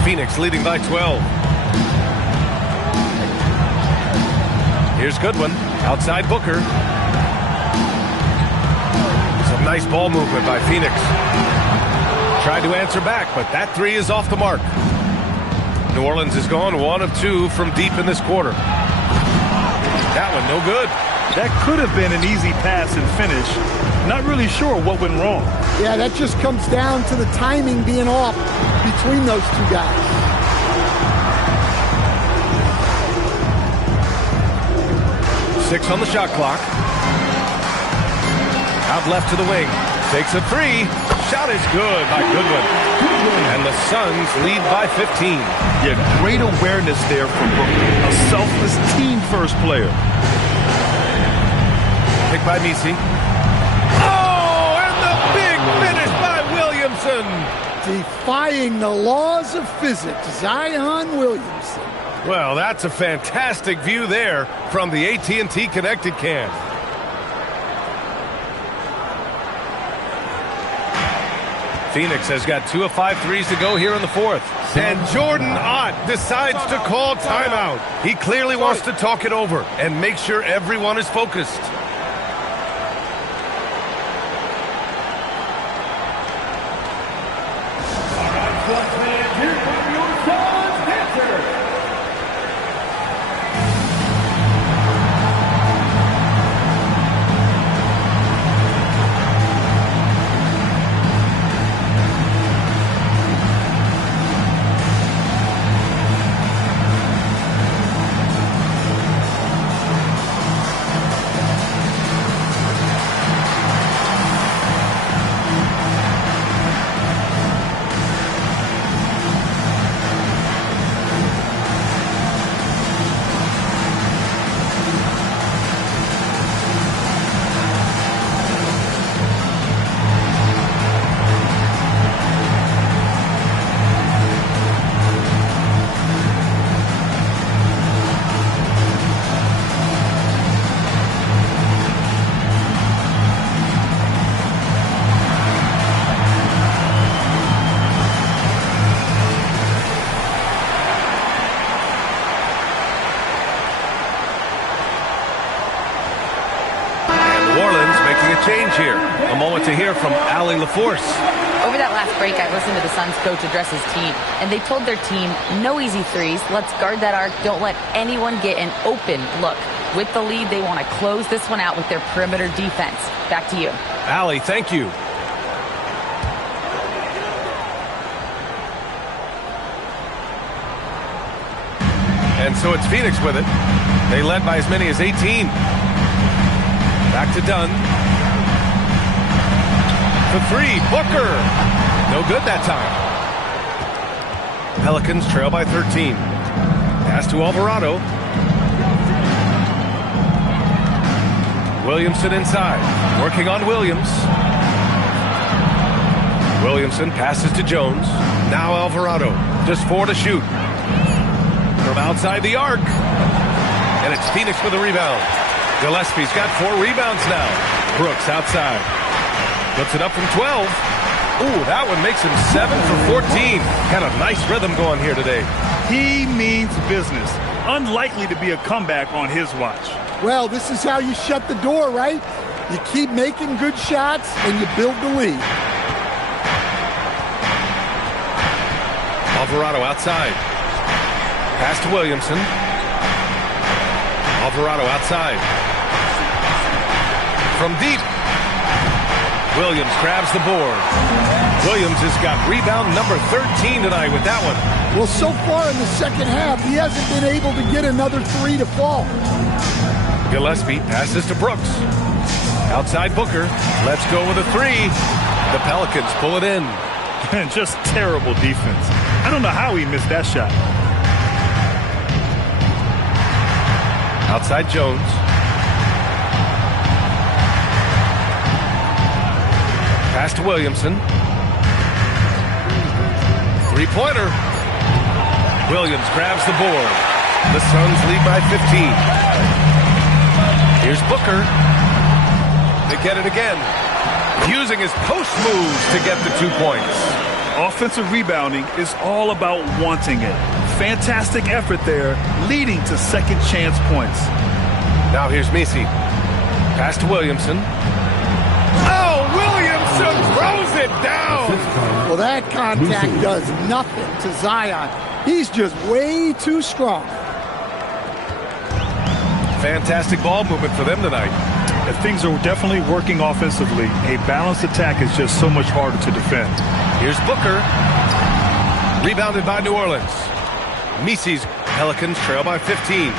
Phoenix leading by 12. Here's Goodwin. Outside Booker. Some nice ball movement by Phoenix. Tried to answer back, but that three is off the mark. New Orleans has gone 1 of 2 from deep in this quarter. That one no good. That could have been an easy pass and finish. Not really sure what went wrong. Yeah, that just comes down to the timing being off between those two guys. Six on the shot clock. Out left to the wing. Takes a three. Shot is good by Goodwin. And the Suns lead by 15. Yeah, great awareness there from Booker. A selfless team-first player. Pick by Messi. Oh, and the big finish by Williamson. Defying the laws of physics, Zion Williamson. Well, that's a fantastic view there from the AT&T Connected Cam. Phoenix has got 2 of 5 threes to go here in the fourth. And Jordan Ott decides to call timeout. He clearly wants to talk it over and make sure everyone is focused. Change here. A moment to hear from Allie LaForce. Over that last break, I listened to the Suns coach address his team, and they told their team, no easy threes. Let's guard that arc. Don't let anyone get an open look. With the lead, they want to close this one out with their perimeter defense. Back to you. Allie, thank you. And so it's Phoenix with it. They led by as many as 18. Back to Dunn. For three, Booker. No good that time. Pelicans trail by 13. Pass to Alvarado. Williamson inside. Working on Williams. Williamson passes to Jones. Now Alvarado. Just 4 to shoot. From outside the arc. And it's Phoenix with a rebound. Gillespie's got 4 rebounds now. Brooks outside. Puts it up from 12. Ooh, that one makes him 7 for 14. Got a nice rhythm going here today. He means business. Unlikely to be a comeback on his watch. Well, this is how you shut the door, right? You keep making good shots and you build the lead. Alvarado outside. Pass to Williamson. Alvarado outside. From deep. Williams grabs the board. Williams has got rebound number 13 tonight with that one. Well, so far in the second half, he hasn't been able to get another three to fall. Gillespie passes to Brooks. Outside Booker. Let's go with a three. The Pelicans pull it in. Just terrible defense. I don't know how he missed that shot. Outside Jones. Pass to Williamson. Three-pointer. Williams grabs the board. The Suns lead by 15. Here's Booker. They get it again. Using his post moves to get the 2 points. Offensive rebounding is all about wanting it. Fantastic effort there, leading to second chance points. Now here's Messi. Pass to Williamson. Oh, Williamson throws it down. Well, that contact does nothing to Zion. He's just way too strong. Fantastic ball movement for them tonight. Things are definitely working offensively. A balanced attack is just so much harder to defend. Here's Booker. Rebounded by New Orleans. Messi's Pelicans trail by 15.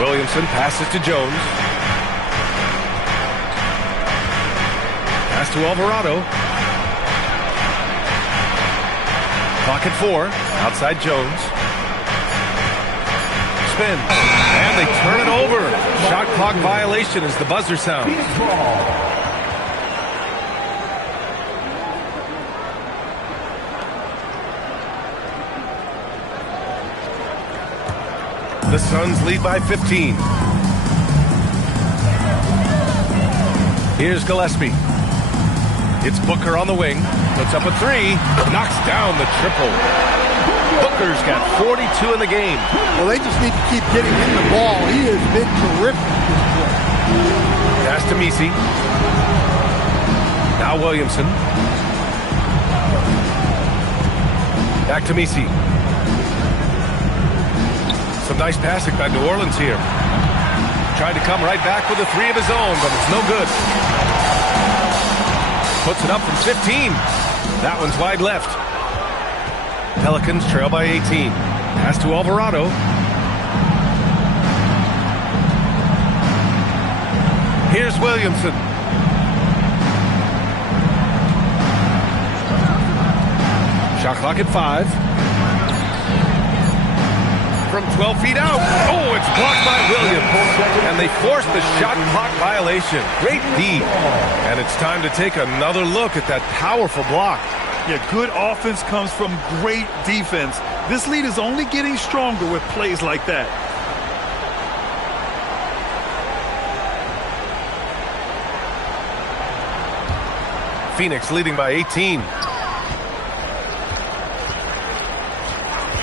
Williamson passes to Jones. Pass to Alvarado. Clock at 4. Outside Jones. Spin. And they turn it over. Shot clock violation as the buzzer sounds. The Suns lead by 15. Here's Gillespie. It's Booker on the wing. Puts up a three. Knocks down the triple. Booker's got 42 in the game. Well, they just need to keep getting him the ball. He has been terrific this play. Pass to Messi. Now Williamson. Back to Messi. Some nice passing by New Orleans here. Tried to come right back with a three of his own, but it's no good. Puts it up from 15. That one's wide left. Pelicans trail by 18. Pass to Alvarado. Here's Williamson. Shot clock at 5. From 12 feet out. Oh, it's blocked by Williams. And they force the shot clock violation. Great D. And it's time to take another look at that powerful block. Yeah, good offense comes from great defense. This lead is only getting stronger with plays like that. Phoenix leading by 18.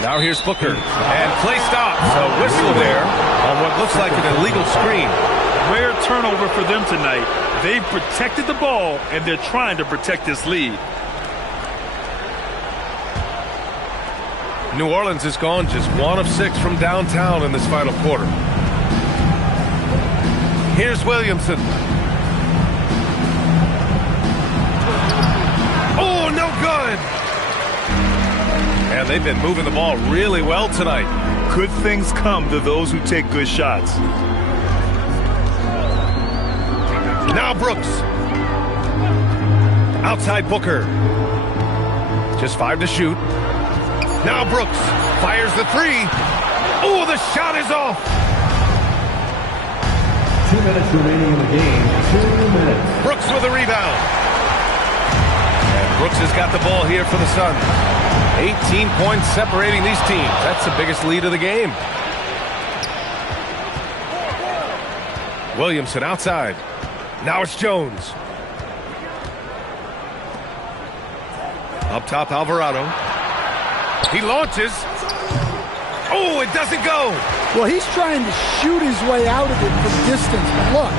Now here's Booker. And play stops. A whistle there on what looks like an illegal screen. Rare turnover for them tonight. They've protected the ball, and they're trying to protect this lead. New Orleans has gone just 1 of 6 from downtown in this final quarter. Here's Williamson. Oh, no good. And they've been moving the ball really well tonight. Good things come to those who take good shots. Now Brooks. Outside Booker. Just 5 to shoot. Now Brooks fires the three. Oh, the shot is off. 2 minutes remaining in the game. 2 minutes. Brooks with a rebound. And Brooks has got the ball here for the Suns. 18 points separating these teams. That's the biggest lead of the game. Williamson outside. Now it's Jones. Up top, Alvarado. He launches. Oh, it doesn't go. Well, he's trying to shoot his way out of it from distance. But look,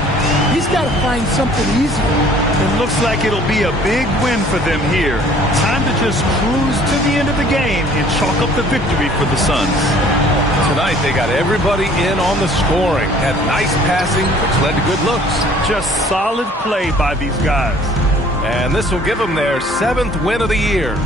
He's got to find something easier. It looks like it'll be a big win for them here. Time to just cruise to the end of the game and chalk up the victory for the Suns. Tonight, they got everybody in on the scoring. Had nice passing, which led to good looks. Just solid play by these guys. And this will give them their 7th win of the year.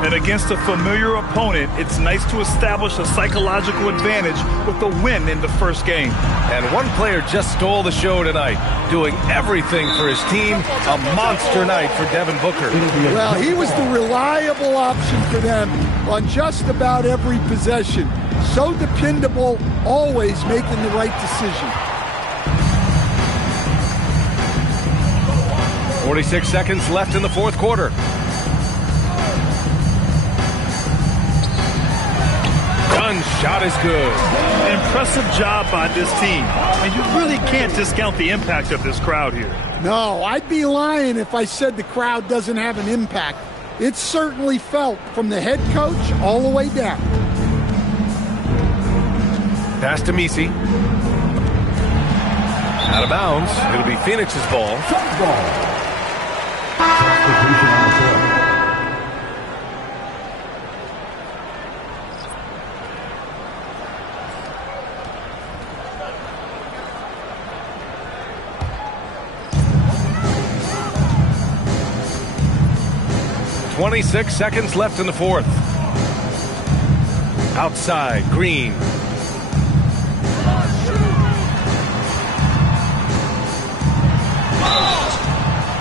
And against a familiar opponent, it's nice to establish a psychological advantage with a win in the first game. And one player just stole the show tonight, doing everything for his team. A monster night for Devin Booker. Well, he was the reliable option for them on just about every possession. So dependable, always making the right decision. 46 seconds left in the fourth quarter. Dunn's shot is good. Impressive job by this team. And you really can't discount the impact of this crowd here. No, I'd be lying if I said the crowd doesn't have an impact. It's certainly felt from the head coach all the way down. Pass to Messi. Out of bounds. It'll be Phoenix's ball. Substitution on the court. .26 seconds left in the fourth. Outside, Green.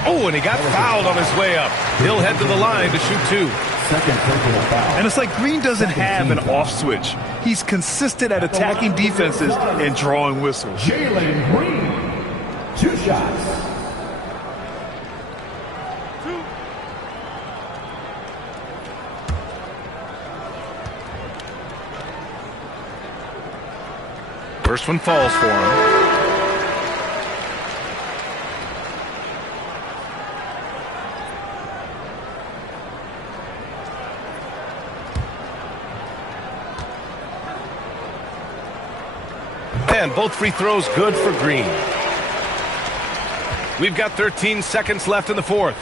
Oh, and he got fouled on his way up. He'll head to the line to shoot 2. Second personal foul. And it's like Green doesn't have an off switch. He's consistent at attacking defenses and drawing whistles. Jalen Green. 2 shots. First one falls for him. And both free throws good for Green. We've got 13 seconds left in the fourth.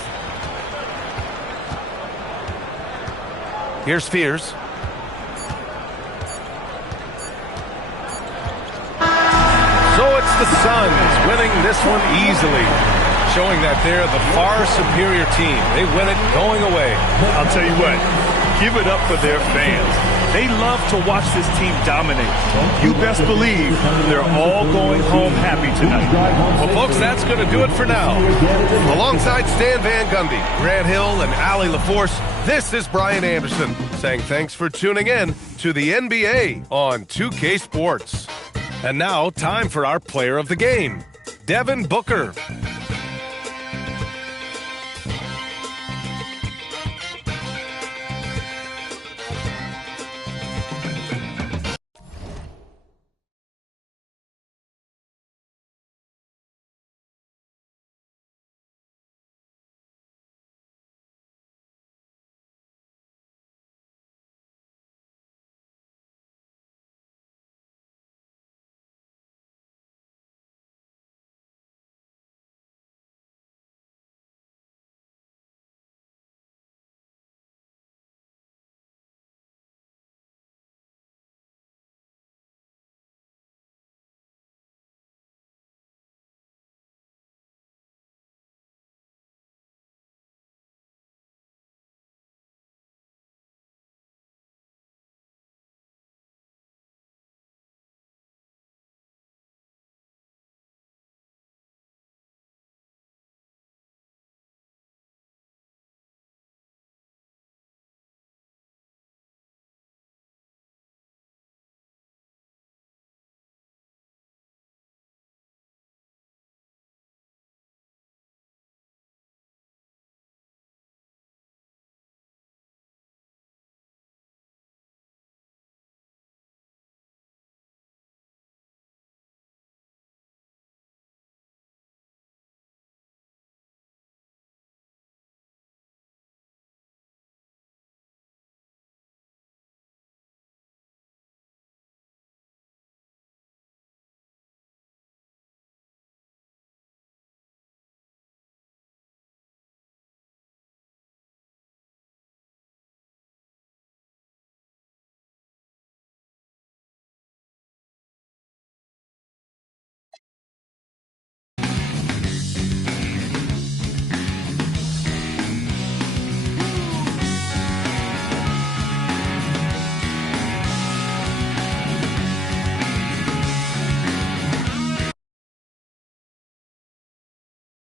Here's Fears. So it's the Suns winning this one easily, showing that they're the far superior team. They win it going away. I'll tell you what, give it up for their fans. They love to watch this team dominate. You best believe they're all going home happy tonight. Well, folks, that's going to do it for now. Alongside Stan Van Gundy, Grant Hill, and Allie LaForce, this is Brian Anderson saying thanks for tuning in to the NBA on 2K Sports. And now, time for our player of the game, Devin Booker.